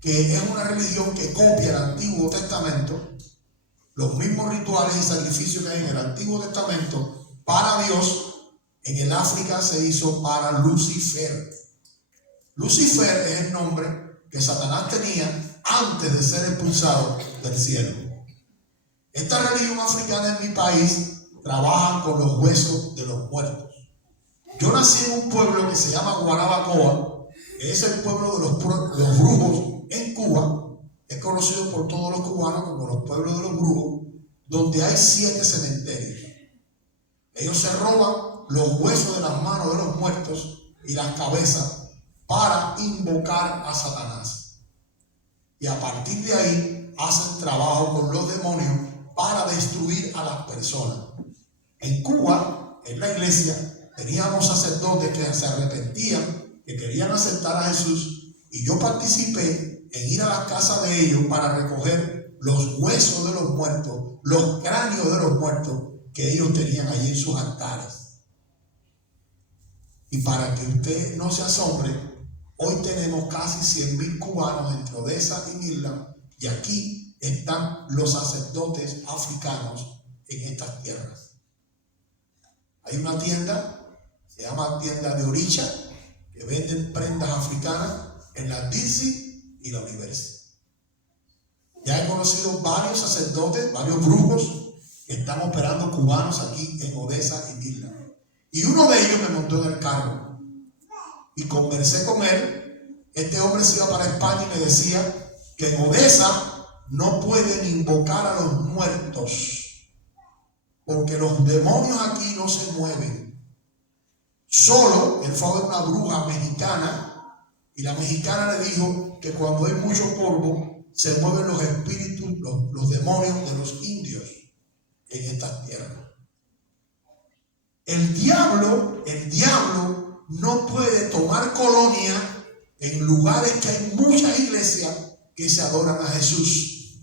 que es una religión que copia el Antiguo Testamento, los mismos rituales y sacrificios que hay en el Antiguo Testamento para Dios. En el África se hizo para Lucifer. Lucifer es el nombre que Satanás tenía antes de ser expulsado del cielo. Esta religión africana en mi país trabaja con los huesos de los muertos. Yo nací en un pueblo que se llama Guanabacoa, que es el pueblo de los brujos en Cuba. Es conocido por todos los cubanos como los pueblos de los brujos, donde hay 7 cementerios. Ellos se roban los huesos de las manos de los muertos y las cabezas para invocar a Satanás. Y a partir de ahí hacen trabajo con los demonios para destruir a las personas. En Cuba, en la iglesia, teníamos sacerdotes que se arrepentían, que querían aceptar a Jesús, y yo participé en ir a las casas de ellos para recoger los huesos de los muertos, los cráneos de los muertos que ellos tenían allí en sus altares. Y para que usted no se asombre, hoy tenemos casi 100,000 cubanos entre Odessa y Midland, y aquí están los sacerdotes africanos en estas tierras. Hay una tienda, se llama tienda de Oricha, que venden prendas africanas en la Dixie y la Universidad. Ya he conocido varios sacerdotes, varios brujos que están operando cubanos aquí en Odessa y Midland. Y uno de ellos me montó en el carro y conversé con él. Este hombre se iba para España y me decía que en Odessa no pueden invocar a los muertos porque los demonios aquí no se mueven. Solo él fue a ver una bruja mexicana y la mexicana le dijo que cuando hay mucho polvo se mueven los espíritus, los demonios de los indios en estas tierras. El diablo no puede tomar colonia en lugares que hay muchas iglesias que se adoran a Jesús.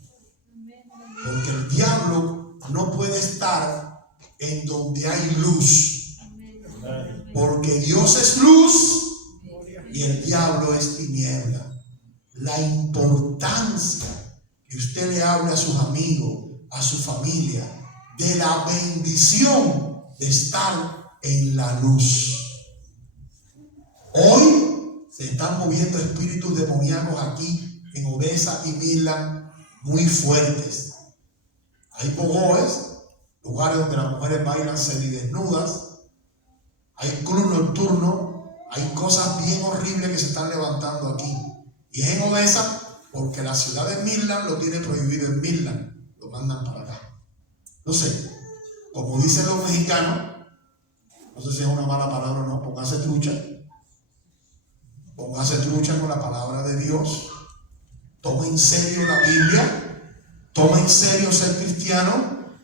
Porque el diablo no puede estar en donde hay luz. Porque Dios es luz y el diablo es tiniebla. La importancia que usted le hable a sus amigos, a su familia, de la bendición de estar en la luz. Hoy se están moviendo espíritus demoníacos aquí en Odessa y Midland muy fuertes. Hay bogoes, lugares donde las mujeres bailan semidesnudas. Hay club nocturno, hay cosas bien horribles que se están levantando aquí. Y es en Odessa porque la ciudad de Midland lo tiene prohibido en Midland. Lo mandan para acá. Entonces, como dicen los mexicanos, no sé si es una mala palabra o no, póngase trucha. Póngase trucha con la palabra de Dios. Toma en serio la Biblia. Toma en serio ser cristiano,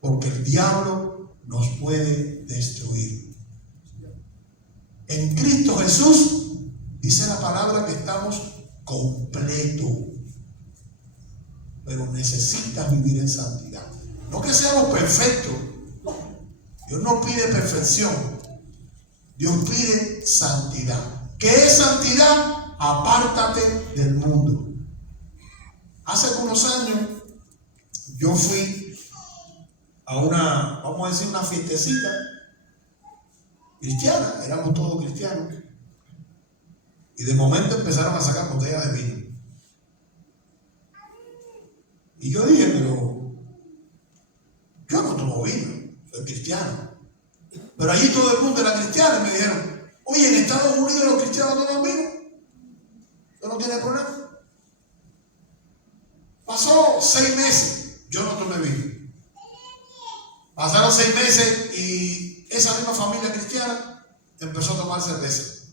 porque el diablo nos puede destruir. En Cristo Jesús dice la palabra que estamos completos, pero necesitas vivir en santidad. No que seamos perfectos. Dios no pide perfección. Dios pide santidad. ¿Qué es santidad? Apártate del mundo. Hace algunos años yo fui a una, vamos a decir, una fiestecita cristiana, éramos todos cristianos, y de momento empezaron a sacar botellas de vino. Y yo dije, pero yo no tomo vino, soy cristiano. Pero allí todo el mundo era cristiano y me dijeron, oye, en Estados Unidos los cristianos toman vino, ¿eso no tiene problema? Pasó 6 meses, yo no tomé vino. Pasaron 6 meses y esa misma familia cristiana empezó a tomar cerveza.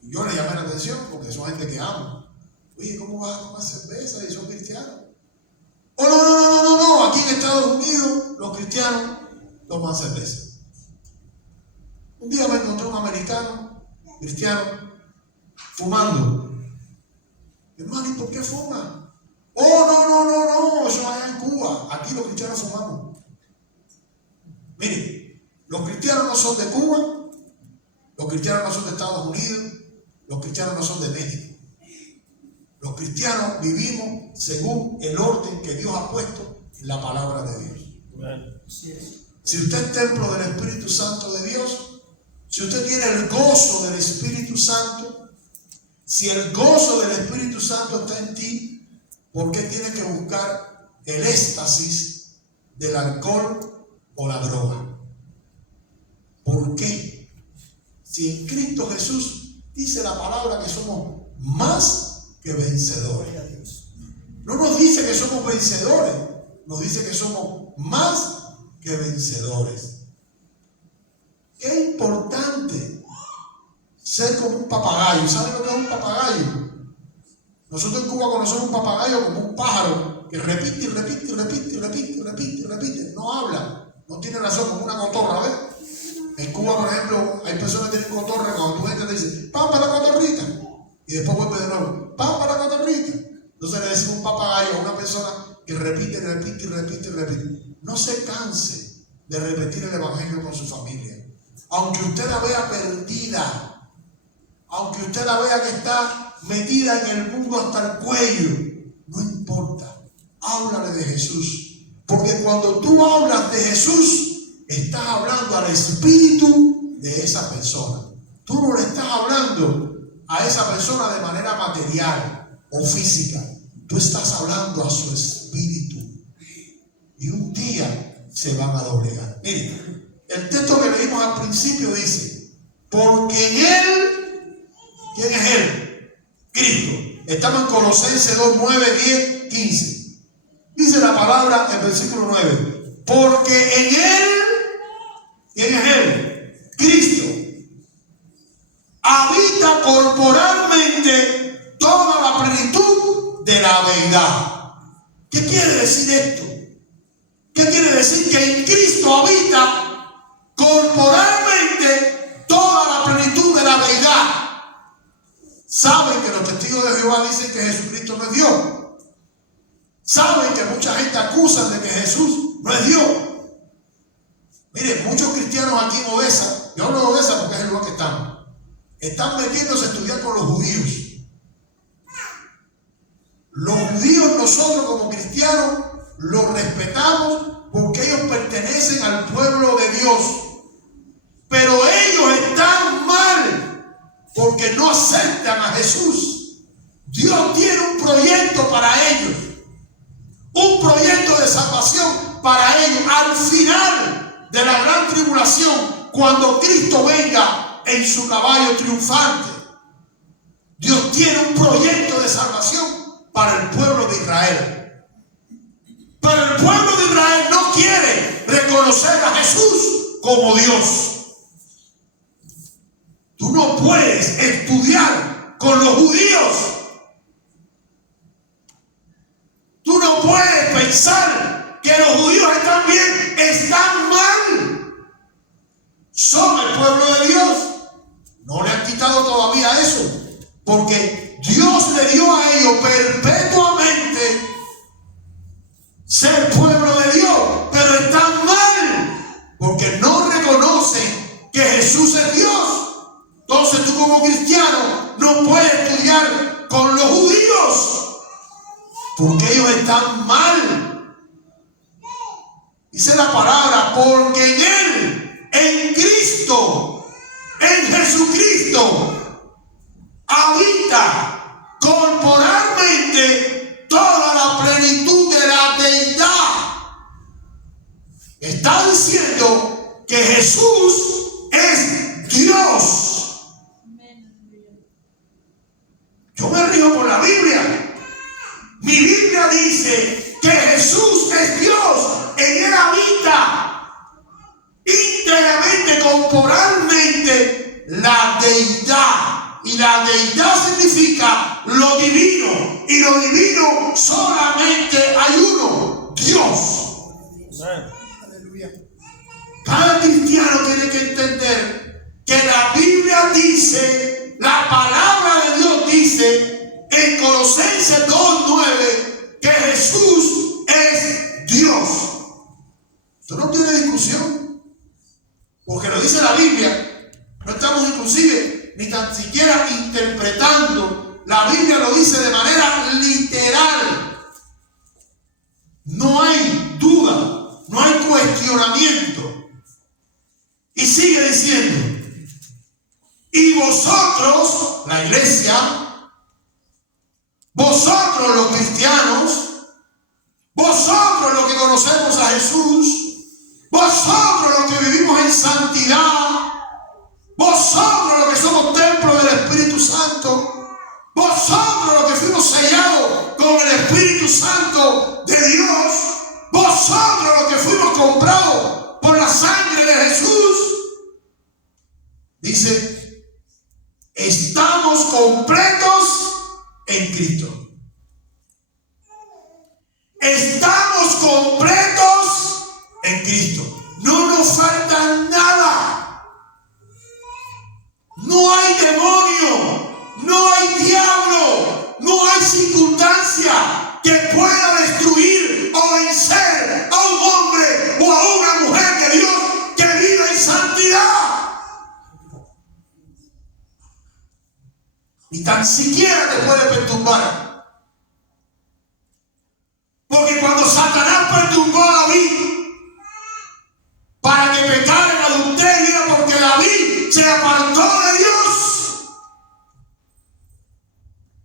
Y yo le llamé la atención porque son gente que amo. Oye, ¿cómo vas a tomar cerveza y son cristianos? Oh, no, aquí en Estados Unidos los cristianos toman cerveza. Un día me encontré un americano cristiano fumando. Hermano, ¿y por qué fuma? Oh, no, eso allá en Cuba. Aquí los cristianos fumamos. Miren, los cristianos no son de Cuba, los cristianos no son de Estados Unidos, los cristianos no son de México. Los cristianos vivimos según el orden que Dios ha puesto en la palabra de Dios. Si usted es templo del Espíritu Santo de Dios, si usted tiene el gozo del Espíritu Santo, si el gozo del Espíritu Santo está en ti, ¿por qué tienes que buscar el éxtasis del alcohol o la droga. ¿Por qué? Si en Cristo Jesús dice la palabra que somos más que vencedores. No nos dice que somos vencedores, nos dice que somos más que vencedores. Qué importante ser como un papagayo. ¿Saben lo que es un papagayo? Nosotros en Cuba conocemos un papagayo como un pájaro que repite y repite y repite y repite y repite y repite. No habla, no tiene razón, como una cotorra, ¿ves? En Cuba, por ejemplo, hay personas que tienen cotorra, cuando tú entras te dicen, ¡pam para la cotorrita! Y después vuelve de nuevo, ¡pam para la cotorrita! Entonces le decimos un papagayo a una persona que repite, repite y repite y repite. No se canse de repetir el evangelio con su familia. Aunque usted la vea perdida, aunque usted la vea que está metida en el mundo hasta el cuello, no importa. Háblale de Jesús. Porque cuando tú hablas de Jesús, estás hablando al espíritu de esa persona. Tú no le estás hablando a esa persona de manera material o física. Tú estás hablando a su espíritu. Y un día se van a doblegar. Miren, el texto que leímos al principio dice, porque en Él, ¿quién es Él? Cristo. Estamos en Colosenses 2, 9, 10, 15. Dice la palabra en versículo 9, porque en Él, ¿quién es Él? Cristo. Habita corporalmente toda la plenitud de la deidad. ¿Qué quiere decir esto? ¿Qué quiere decir? Que en Cristo habita corporalmente toda la plenitud de la deidad. Saben que los testigos de Jehová dicen que Jesucristo no es Dios. Saben que mucha gente acusa de que Jesús no es Dios. Miren, muchos cristianos aquí en Odessa, yo hablo de Odessa porque es el lugar que están metiéndose a estudiar con los judíos. Los judíos, nosotros como cristianos los respetamos porque ellos pertenecen al pueblo de Dios. Pero ellos están mal porque no aceptan a Jesús. Dios tiene un proyecto para ellos. Un proyecto de salvación para ellos. Al final de la gran tribulación, cuando Cristo venga en su caballo triunfante, Dios tiene un proyecto de salvación para el pueblo de Israel. Pero el pueblo de Israel no quiere reconocer a Jesús como Dios. Tú no puedes estudiar con los judíos. Tú no puedes pensar que los judíos están bien, están mal. Son el pueblo de Dios. No le han quitado todavía eso, porque Dios le dio a ellos perpetuamente ser pueblo de Dios, pero están mal porque no reconocen que Jesús es Dios. Entonces tú como cristiano no puedes estudiar con los judíos porque ellos están mal. Dice la palabra, porque en Él, en Cristo, en Jesucristo, habita corporalmente toda la plenitud de la deidad. Está diciendo que Jesús es Dios. Yo me río por la Biblia. Mi Biblia dice que Jesús es Dios. En Él habita íntegramente, corporalmente, la deidad. Y la deidad significa lo divino. Y lo divino solamente hay uno: Dios. Aleluya. Cada cristiano tiene que entender que la Biblia dice, la palabra de Dios dice en Colosenses 2:9 que Jesús es Dios. Esto no tiene discusión, porque lo dice la Biblia. No estamos inclusive ni tan siquiera interpretando. La Biblia lo dice de manera literal. No hay duda, no hay cuestionamiento. Y sigue diciendo, y vosotros, la iglesia, vosotros los cristianos, vosotros a Jesús, vosotros los que vivimos en santidad, vosotros los que somos templo del Espíritu Santo, vosotros los que fuimos sellados con el Espíritu Santo de Dios, vosotros los que fuimos comprados por la sangre de Jesús, dice, estamos completos en Cristo. Estamos completos en Cristo. No nos falta nada. No hay demonio, no hay diablo, no hay circunstancia que pueda destruir o vencer a un hombre o a una mujer de Dios que vive en santidad. Ni tan siquiera te puede perturbar. Porque cuando Satanás perturbó a David para que pecara en adulterio, era porque David se apartó de Dios.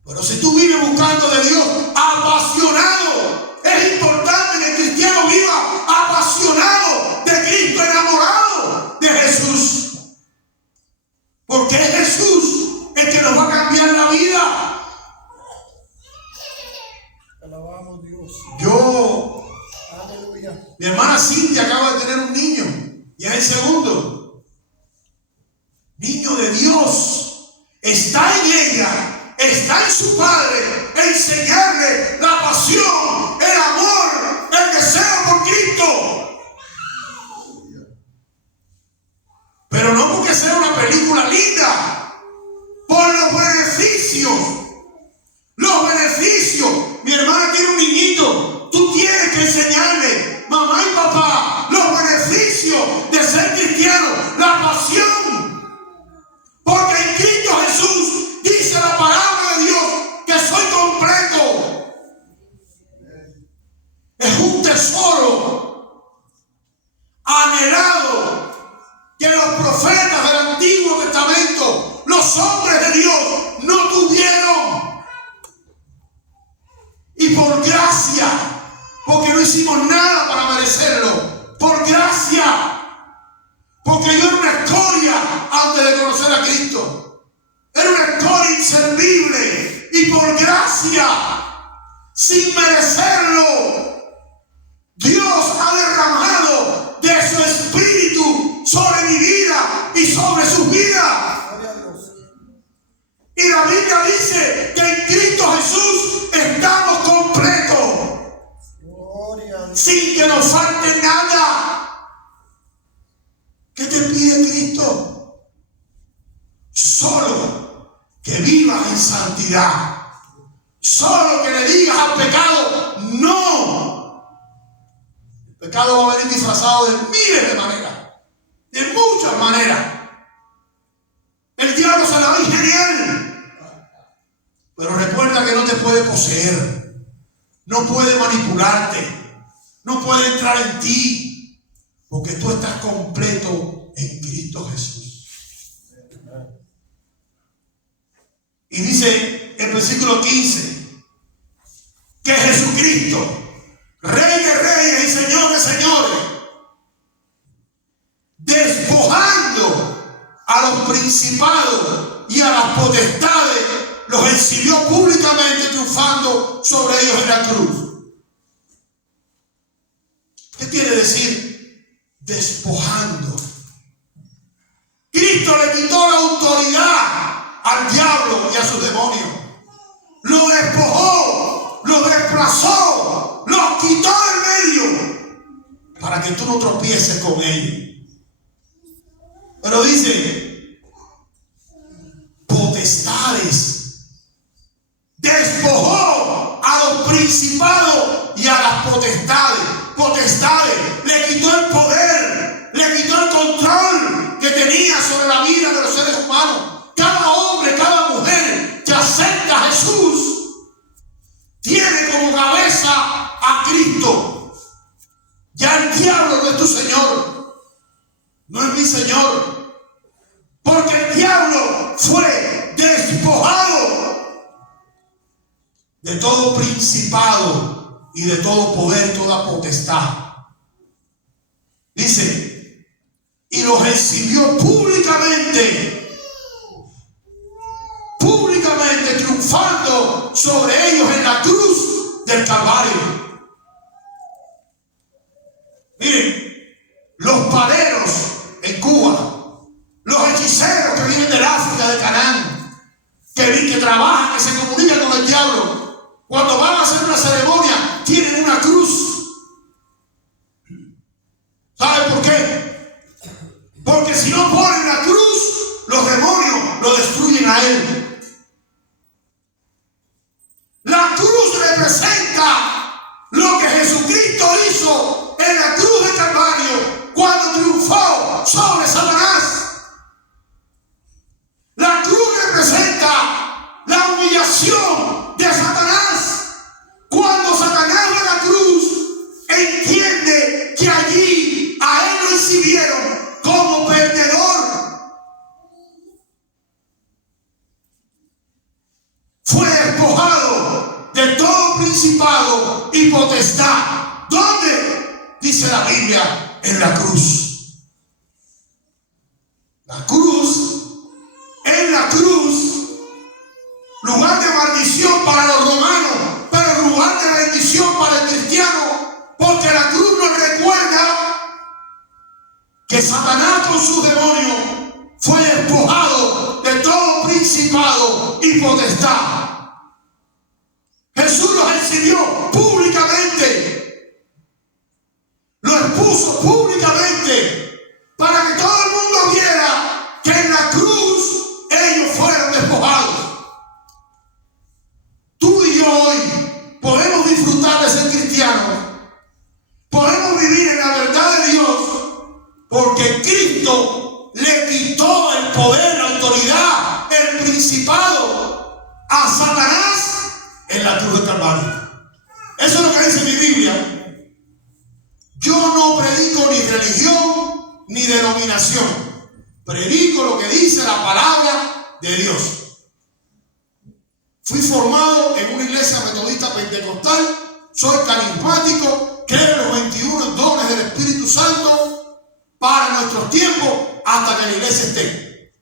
Pero si tú vives buscando de Dios, apasionado, es importante que el cristiano viva apasionado de Cristo, enamorado de Jesús. Porque es Jesús el que nos va a cambiar la vida. Alabamos Dios. Aleluya. Mi hermana Cintia acaba de tener un niño y es el segundo. Niño de Dios. Está en ella, está en su padre, enseñarle la pasión, el amor, el deseo por Cristo. Pero no porque sea una película linda, por los beneficios. Los beneficios. Mi hermana tiene un niñito. Tú tienes que enseñarle, mamá y papá, los beneficios de ser cristiano, la pasión. Porque en Cristo Jesús dice la palabra de Dios que soy completo. Es un tesoro anhelado que los profetas del Antiguo Testamento, los hombres de Dios, no tuvieron. Y por gracia, porque no hicimos nada para merecerlo, por gracia, porque yo era una escoria antes de conocer a Cristo, era una escoria inservible, y por gracia, sin merecerlo, Dios ha derramado de su Espíritu sobre mi vida y sobre sus vidas. Y la Biblia dice que en Cristo Jesús estamos completos, sin que nos falte nada. ¿Qué te pide Cristo? Solo que vivas en santidad. Solo que le digas al pecado no. El pecado va a venir disfrazado de miles de maneras, de muchas maneras. El diablo se la ve genial. Pero recuerda que no te puede poseer, no puede manipularte, no puede entrar en ti, porque tú estás completo en Cristo Jesús. Y dice el versículo 15 que Jesucristo, Rey de reyes y Señor de señores, despojando a los principados y a las potestades, los exhibió públicamente, triunfando sobre ellos en la cruz. ¿Qué quiere decir despojando? Cristo le quitó la autoridad al diablo y a sus demonios. Lo despojó, lo desplazó, lo quitó del medio para que tú no tropieces con ellos. Pero dice, potestades. Despojó a los principados y a las potestades. Potestades. Le quitó el poder, le quitó el control que tenía sobre la vida de los seres humanos. Cada hombre, cada mujer que acepta a Jesús tiene como cabeza a Cristo. Ya el diablo no es tu Señor, no es mi Señor, porque el diablo fue despojado de todo principado y de todo poder y toda potestad. no ponen la cruz, los demonios lo destruyen a él. La cruz representa lo que Jesucristo hizo en la cruz de Calvario cuando triunfó sobre Satanás. La cruz representa la humillación de Satanás. Cuando Satanás ve la cruz, entiende que allí a él lo exhibieron como perdedor. Fue despojado de todo principado y potestad. ¿Dónde? Dice la Biblia, en la cruz. La cruz, en la cruz, lugar de maldición para los romanos, pero lugar de bendición para el cristiano, porque la cruz nos recuerda que Satanás con sus demonios fue despojado de todo principado y potestad. Jesús los exhibió públicamente, lo expuso públicamente para que todo el mundo viera que en la cruz ellos fueron despojados. Tú y yo hoy podemos disfrutar de ser cristianos, podemos vivir en la verdad de Dios, porque Cristo le quitó el poder, la autoridad, el principado a Satanás en la cruz de Calvario. Eso es lo que dice mi Biblia. Yo no predico ni religión ni denominación. Predico lo que dice la palabra de Dios. Fui formado en una iglesia metodista pentecostal. Soy carismático. Creo en los 21 dones del Espíritu Santo para nuestros tiempos hasta que la iglesia esté.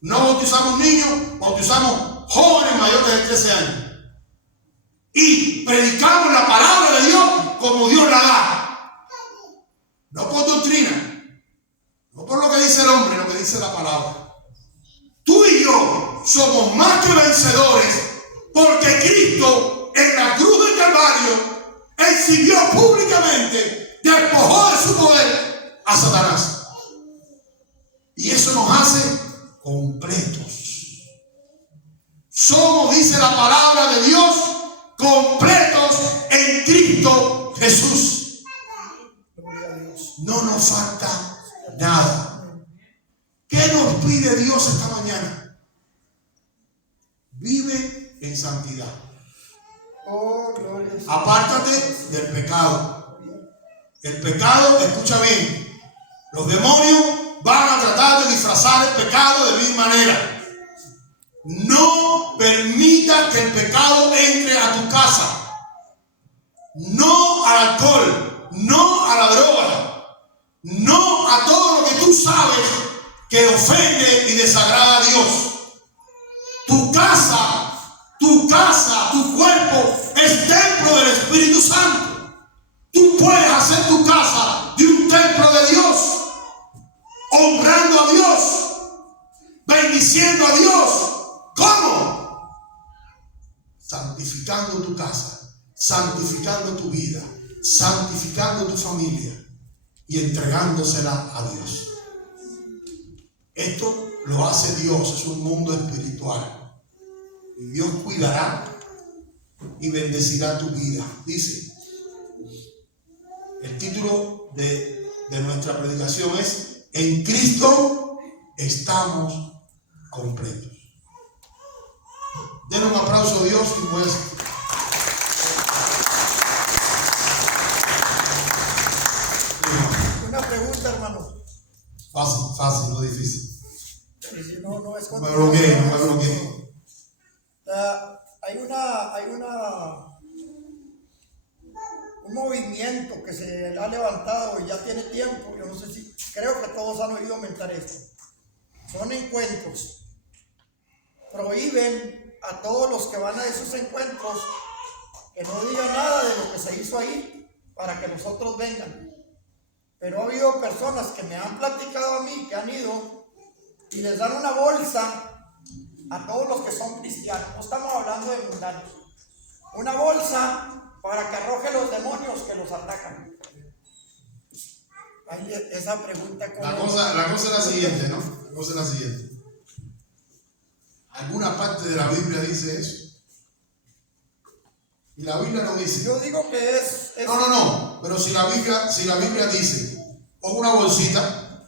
No bautizamos niños, bautizamos jóvenes mayores de 13 años. Y predicamos la palabra de Dios como Dios la da. No por doctrina, no por lo que dice el hombre, lo que dice la palabra. Tú y yo somos más que vencedores porque Cristo en la cruz del Calvario exhibió públicamente, despojó de su poder a Satanás. Y eso nos hace completos. Somos, dice la palabra de Dios, completos en Cristo Jesús. No nos falta nada. ¿Qué nos pide Dios esta mañana? Vive en santidad. Apártate del pecado. El pecado, escucha bien, los demonios van a tratar de disfrazar el pecado de mil maneras. No permita que el pecado entre a tu casa. No al alcohol, no a la droga, no a todo lo que tú sabes que ofende y desagrada a Dios. Tu casa, tu cuerpo es templo del Espíritu Santo. Tú puedes hacer tu casa de un templo de Dios, honrando a Dios, bendiciendo a Dios. ¿Cómo? Santificando tu casa, santificando tu vida, santificando tu familia y entregándosela a Dios. Esto lo hace Dios, es un mundo espiritual. Y Dios cuidará y bendecirá tu vida. Dice, el título de nuestra predicación es: en Cristo estamos completos. Den un aplauso a Dios y pues. Una pregunta, hermano. Fácil, no difícil. Si no es no me bloqueé. Hay un movimiento que se ha levantado y ya tiene tiempo. Yo no sé si, creo que todos han oído mentar esto. Son encuentros. Prohíben a todos los que van a esos encuentros que no digan nada de lo que se hizo ahí para que los otros vengan. Pero ha habido personas que me han platicado a mí, que han ido y les dan una bolsa a todos los que son cristianos. No estamos hablando de mundanos. Una bolsa para que arroje los demonios que los atacan. Ahí esa pregunta La cosa es la siguiente, ¿no? La cosa es la siguiente. ¿Alguna parte de la Biblia dice eso? Y la Biblia no dice. Yo digo que es... No. Pero si la Biblia dice, pon una bolsita,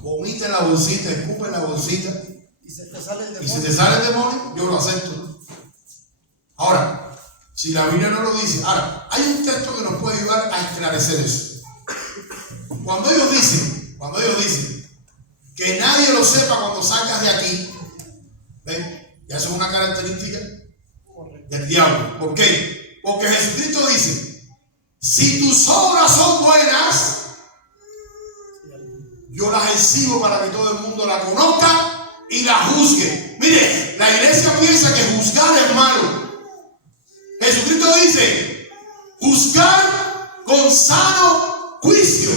vomita en la bolsita, escupe en la bolsita, y se te sale el y demonio. si te sale el demonio, yo lo acepto, ¿no? Ahora, si la Biblia no lo dice, ahora, hay un texto que nos puede ayudar a esclarecer eso. Cuando ellos dicen que nadie lo sepa cuando sacas de aquí, ¿ven? Ya eso es una característica del diablo. ¿Por qué? Porque Jesucristo dice, si tus obras son buenas, yo las exhibo para que todo el mundo la conozca y la juzgue. Mire, la iglesia piensa que juzgar es malo. Jesucristo dice, juzgar con sano juicio,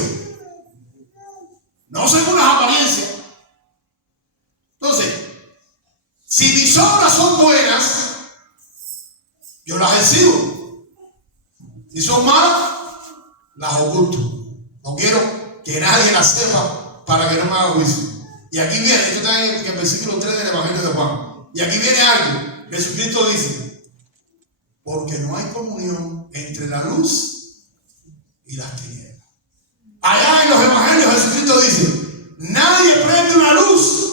no según las apariencias. Entonces, si mis obras son buenas, yo las exhibo. Si son malas, las oculto. No quiero que nadie las sepa para que no me haga juicio. Y aquí viene, esto está en el versículo 3 del Evangelio de Juan. Y aquí viene algo. Jesucristo dice, porque no hay comunión entre la luz y las tinieblas. Allá en los evangelios Jesucristo dice, nadie prende una luz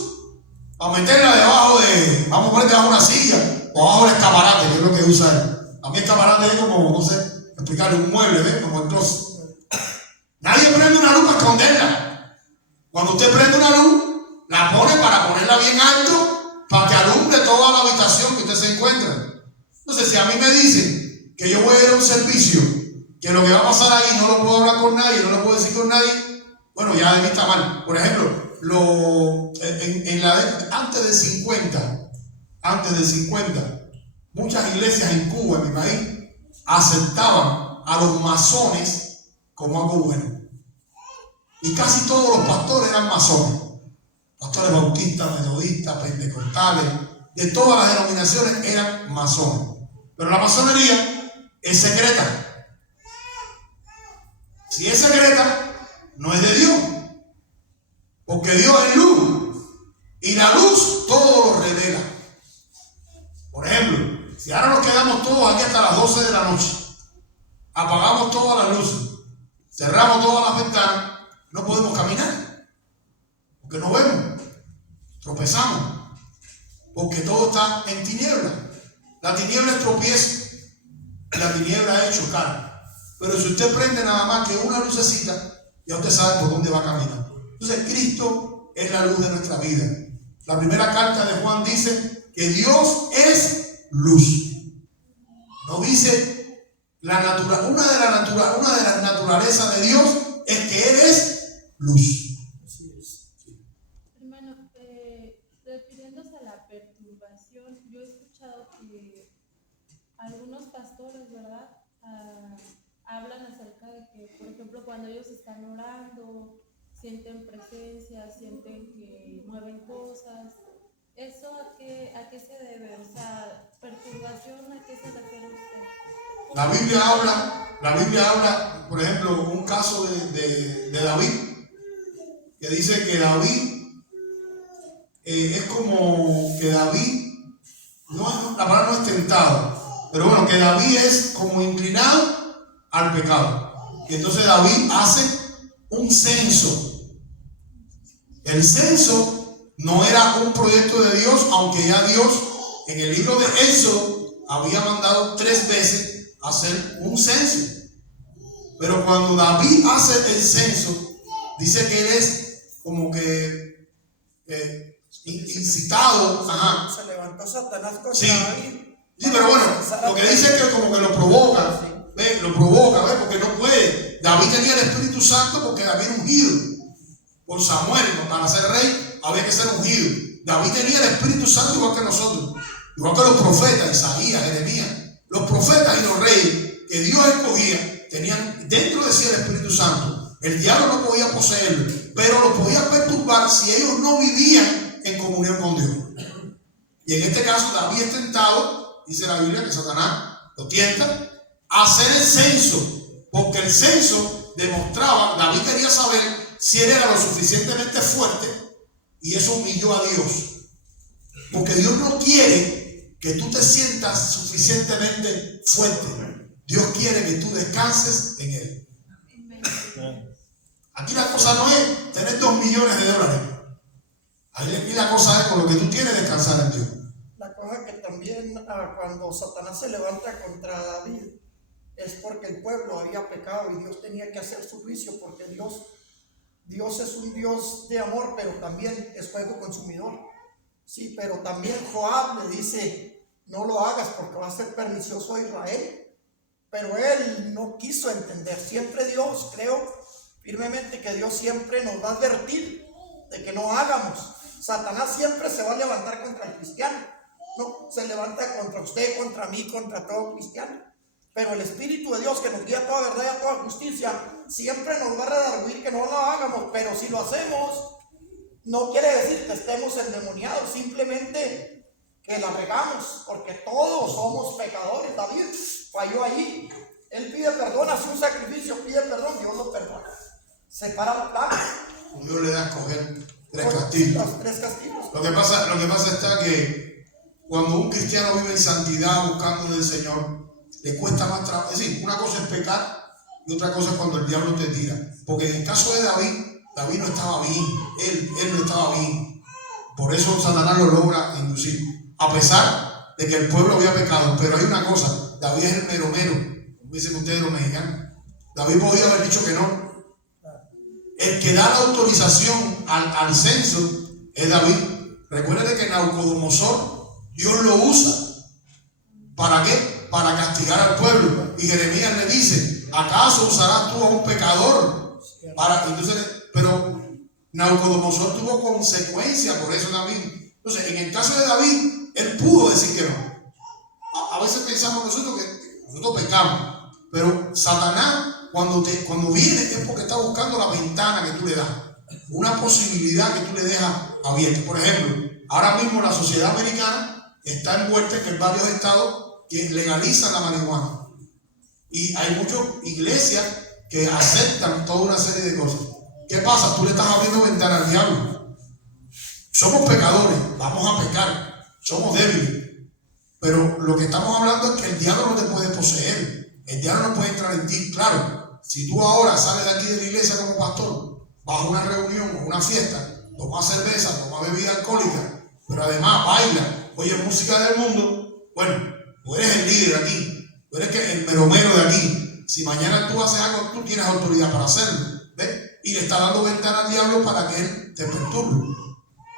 para meterla debajo de, vamos a poner debajo de una silla o abajo del escaparate, que es lo que usa él. A mí escaparate es como, no sé, explicarle un mueble, ¿ves? Como el closet. Nadie prende una luz para esconderla. Cuando usted prende una luz, la pone para ponerla bien alto, para que alumbre toda la habitación que usted se encuentra. Entonces, si a mí me dicen que yo voy a ir a un servicio, que lo que va a pasar ahí no lo puedo hablar con nadie, no lo puedo decir con nadie, bueno, ya de mí está mal. Por ejemplo, antes del 50, muchas iglesias en Cuba, en mi país, aceptaban a los masones como algo bueno. Y casi todos los pastores eran masones. Pastores bautistas, metodistas, pentecostales, de todas las denominaciones eran masones. Pero la masonería es secreta. Si es secreta, no es de Dios. Porque Dios es luz. Y la luz todo lo revela. Por ejemplo, si ahora nos quedamos todos aquí hasta las 12 de la noche, apagamos todas las luces, cerramos todas las ventanas, no podemos caminar. Porque no vemos. Tropezamos. Porque todo está en tiniebla. La tiniebla es tropiezo. La tiniebla es chocar. Pero si usted prende nada más que una lucecita, ya usted sabe por dónde va a caminar. Entonces Cristo es la luz de nuestra vida. La primera carta de Juan dice que Dios es luz. No dice una de las naturalezas de Dios es que Él es luz. Hermano, refiriéndose a la perturbación, yo he escuchado que algunos pastores, ¿verdad? Hablan acerca de que, por ejemplo, cuando ellos están orando, sienten presencia, sienten que mueven cosas. ¿Eso a qué se debe? O sea, perturbación, ¿a qué se refiere usted? La Biblia habla, por ejemplo, un caso de David, que dice que David es como que David, la palabra no es tentado, pero bueno, que David es como inclinado al pecado. Y entonces David hace un censo. El censo no era un proyecto de Dios, aunque ya Dios en el libro de Éxodo había mandado 3 veces hacer un censo. Pero cuando David hace el censo, dice que él es como que incitado. Ajá. Se levantó Satanás contra Sí. David. Sí, pero bueno, lo que dice es que como que lo provoca, lo provoca, ¿ves? Porque no puede. David tenía el Espíritu Santo porque David era ungido por Samuel. Para ser rey había que ser ungido. David tenía el Espíritu Santo igual que nosotros, igual que los profetas, Isaías, Jeremías. Los profetas y los reyes que Dios escogía tenían dentro de sí el Espíritu Santo. El diablo no podía poseerlo, pero lo podía perturbar si ellos no vivían en comunión con Dios. Y en este caso David es tentado, dice la Biblia que Satanás lo tienta a hacer el censo, porque el censo demostraba, David quería saber si él era lo suficientemente fuerte, y eso humilló a Dios. Porque Dios no quiere que tú te sientas suficientemente fuerte. Dios quiere que tú descanses en Él. Aquí la cosa no es tener 2 millones de dólares. Aquí la cosa es con lo que tú tienes descansar en Dios. La cosa que también cuando Satanás se levanta contra David es porque el pueblo había pecado y Dios tenía que hacer su juicio, porque Dios es un Dios de amor, pero también es fuego consumidor. Sí, pero también Joab le dice, no lo hagas porque va a ser pernicioso a Israel. Pero él no quiso entender. Siempre Dios, creo firmemente que Dios siempre nos va a advertir de que no hagamos. Satanás siempre se va a levantar contra el cristiano. No, se levanta contra usted, contra mí, contra todo cristiano. Pero el Espíritu de Dios, que nos guía a toda verdad y a toda justicia, siempre nos va a redarguir que no lo hagamos. Pero si lo hacemos, no quiere decir que estemos endemoniados, simplemente que la regamos, porque todos somos pecadores. David falló allí. Él pide perdón, hace un sacrificio, pide perdón, Dios lo perdona. Separa la plaga. Dios le da a escoger 3 castigos. Los 3 castigos. Lo que pasa está que cuando un cristiano vive en santidad buscando del Señor, le cuesta más trabajo. Es decir, una cosa es pecar y otra cosa es cuando el diablo te tira. Porque en el caso de David no estaba bien. Él no estaba bien. Por eso Satanás lo logra inducir. A pesar de que el pueblo había pecado. Pero hay una cosa, David es el mero, como dicen ustedes los mexicanos. David podía haber dicho que no. El que da la autorización al censo es David. Recuerden que Nabucodonosor, Dios lo usa. ¿Para qué? Para castigar al pueblo. Y Jeremías le dice, ¿acaso usarás tú a un pecador? Pero Nabucodonosor tuvo consecuencias por eso también. Entonces, en el caso de David, él pudo decir que no. A veces pensamos nosotros que nosotros pecamos, pero Satanás cuando viene es porque está buscando la ventana que tú le das, una posibilidad que tú le dejas abierta. Por ejemplo, ahora mismo la sociedad americana está envuelta en que hay varios estados que legalizan la marihuana y hay muchas iglesias que aceptan toda una serie de cosas. ¿Qué pasa? Tú le estás abriendo ventana al diablo. Somos pecadores, vamos a pecar, somos débiles, pero lo que estamos hablando es que el diablo no te puede poseer, el diablo no puede entrar en ti. Claro, si tú ahora sales de aquí de la iglesia como pastor, vas a una reunión o una fiesta, tomas cerveza, tomas bebida alcohólica, pero además baila, oyes música del mundo, bueno, tú eres el líder aquí, tú eres el meromero de aquí. Si mañana tú haces algo, tú tienes autoridad para hacerlo, ¿ves? Y le está dando ventana al diablo para que él te perturbe.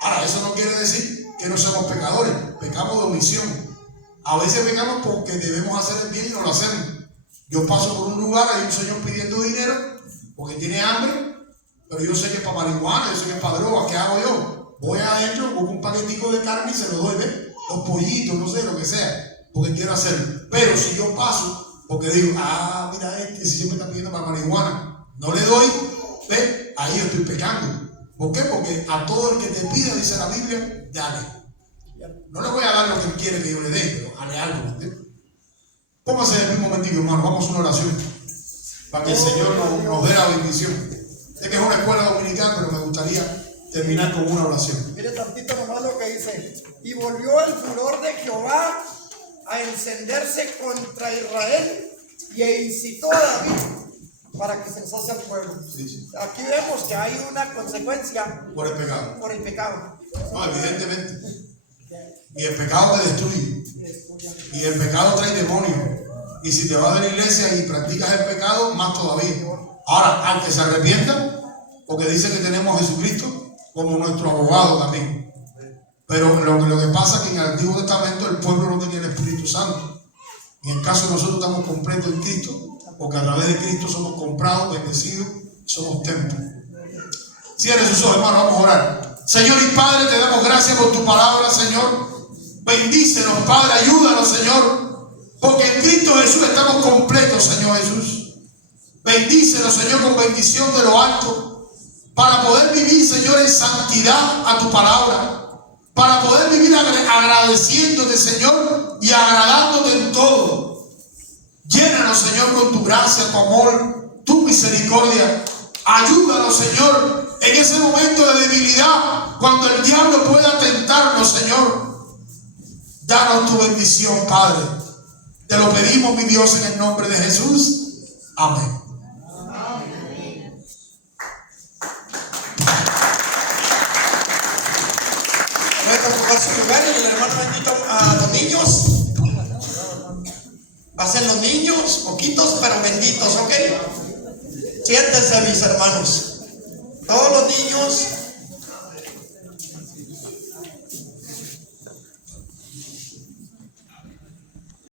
Ahora, eso no quiere decir que no somos pecadores, pecamos de omisión. A veces pecamos porque debemos hacer el bien y no lo hacemos. Yo paso por un lugar, hay un señor pidiendo dinero porque tiene hambre, pero yo sé que es para marihuana, yo sé que es para droga. ¿Qué hago yo? Voy adentro, busco un paquetico de carne y se lo doy, ¿ves? Los pollitos, no sé, lo que sea, porque quiero hacerlo. Pero si yo paso porque digo, mira si siempre está pidiendo para marihuana, no le doy, ¿ves? Ahí yo estoy pecando. ¿Por qué? Porque a todo el que te pida, dice la Biblia, dale. No le voy a dar lo que él quiere que yo le dé, pero dale algo, ¿entiendes? Póngase en un momentito, hermano, vamos a una oración para que el Señor nos dé la bendición. Sé que es una escuela dominical, pero me gustaría terminar con una oración. Mire tantito nomás lo que dice. Y volvió el furor de Jehová a encenderse contra Israel y incitó a David para que cesase al pueblo. Sí. Aquí vemos que hay una consecuencia Por el pecado. por el pecado. No, evidentemente. Y el pecado te destruye. Y el pecado trae demonios. Y si te vas de la iglesia y practicas el pecado, más todavía. Ahora, al que se arrepienta, porque dice que tenemos a Jesucristo como nuestro abogado también. Pero lo que pasa es que en el Antiguo Testamento el pueblo no tenía el Espíritu Santo. En el caso de nosotros estamos completos en Cristo, porque a través de Cristo somos comprados, bendecidos, somos templos. Cierre sus ojos, hermano, vamos a orar. Señor y Padre, te damos gracias por tu palabra, Señor. Bendícenos, Padre, ayúdanos, Señor, porque en Cristo Jesús estamos completos, Señor Jesús. Bendícenos, Señor, con bendición de lo alto, para poder vivir, Señor, en santidad a tu palabra, para poder vivir agradeciéndote, Señor, y agradándote en todo. Llénanos, Señor, con tu gracia, tu amor, tu misericordia. Ayúdanos, Señor, en ese momento de debilidad, cuando el diablo pueda tentarnos, Señor. Danos tu bendición, Padre. Te lo pedimos, mi Dios, en el nombre de Jesús. Amén. Pueden ocupar su lugar y el hermano bendito a los niños. Pasen los niños, poquitos pero benditos, ¿ok? Siéntense, mis hermanos. Todos los niños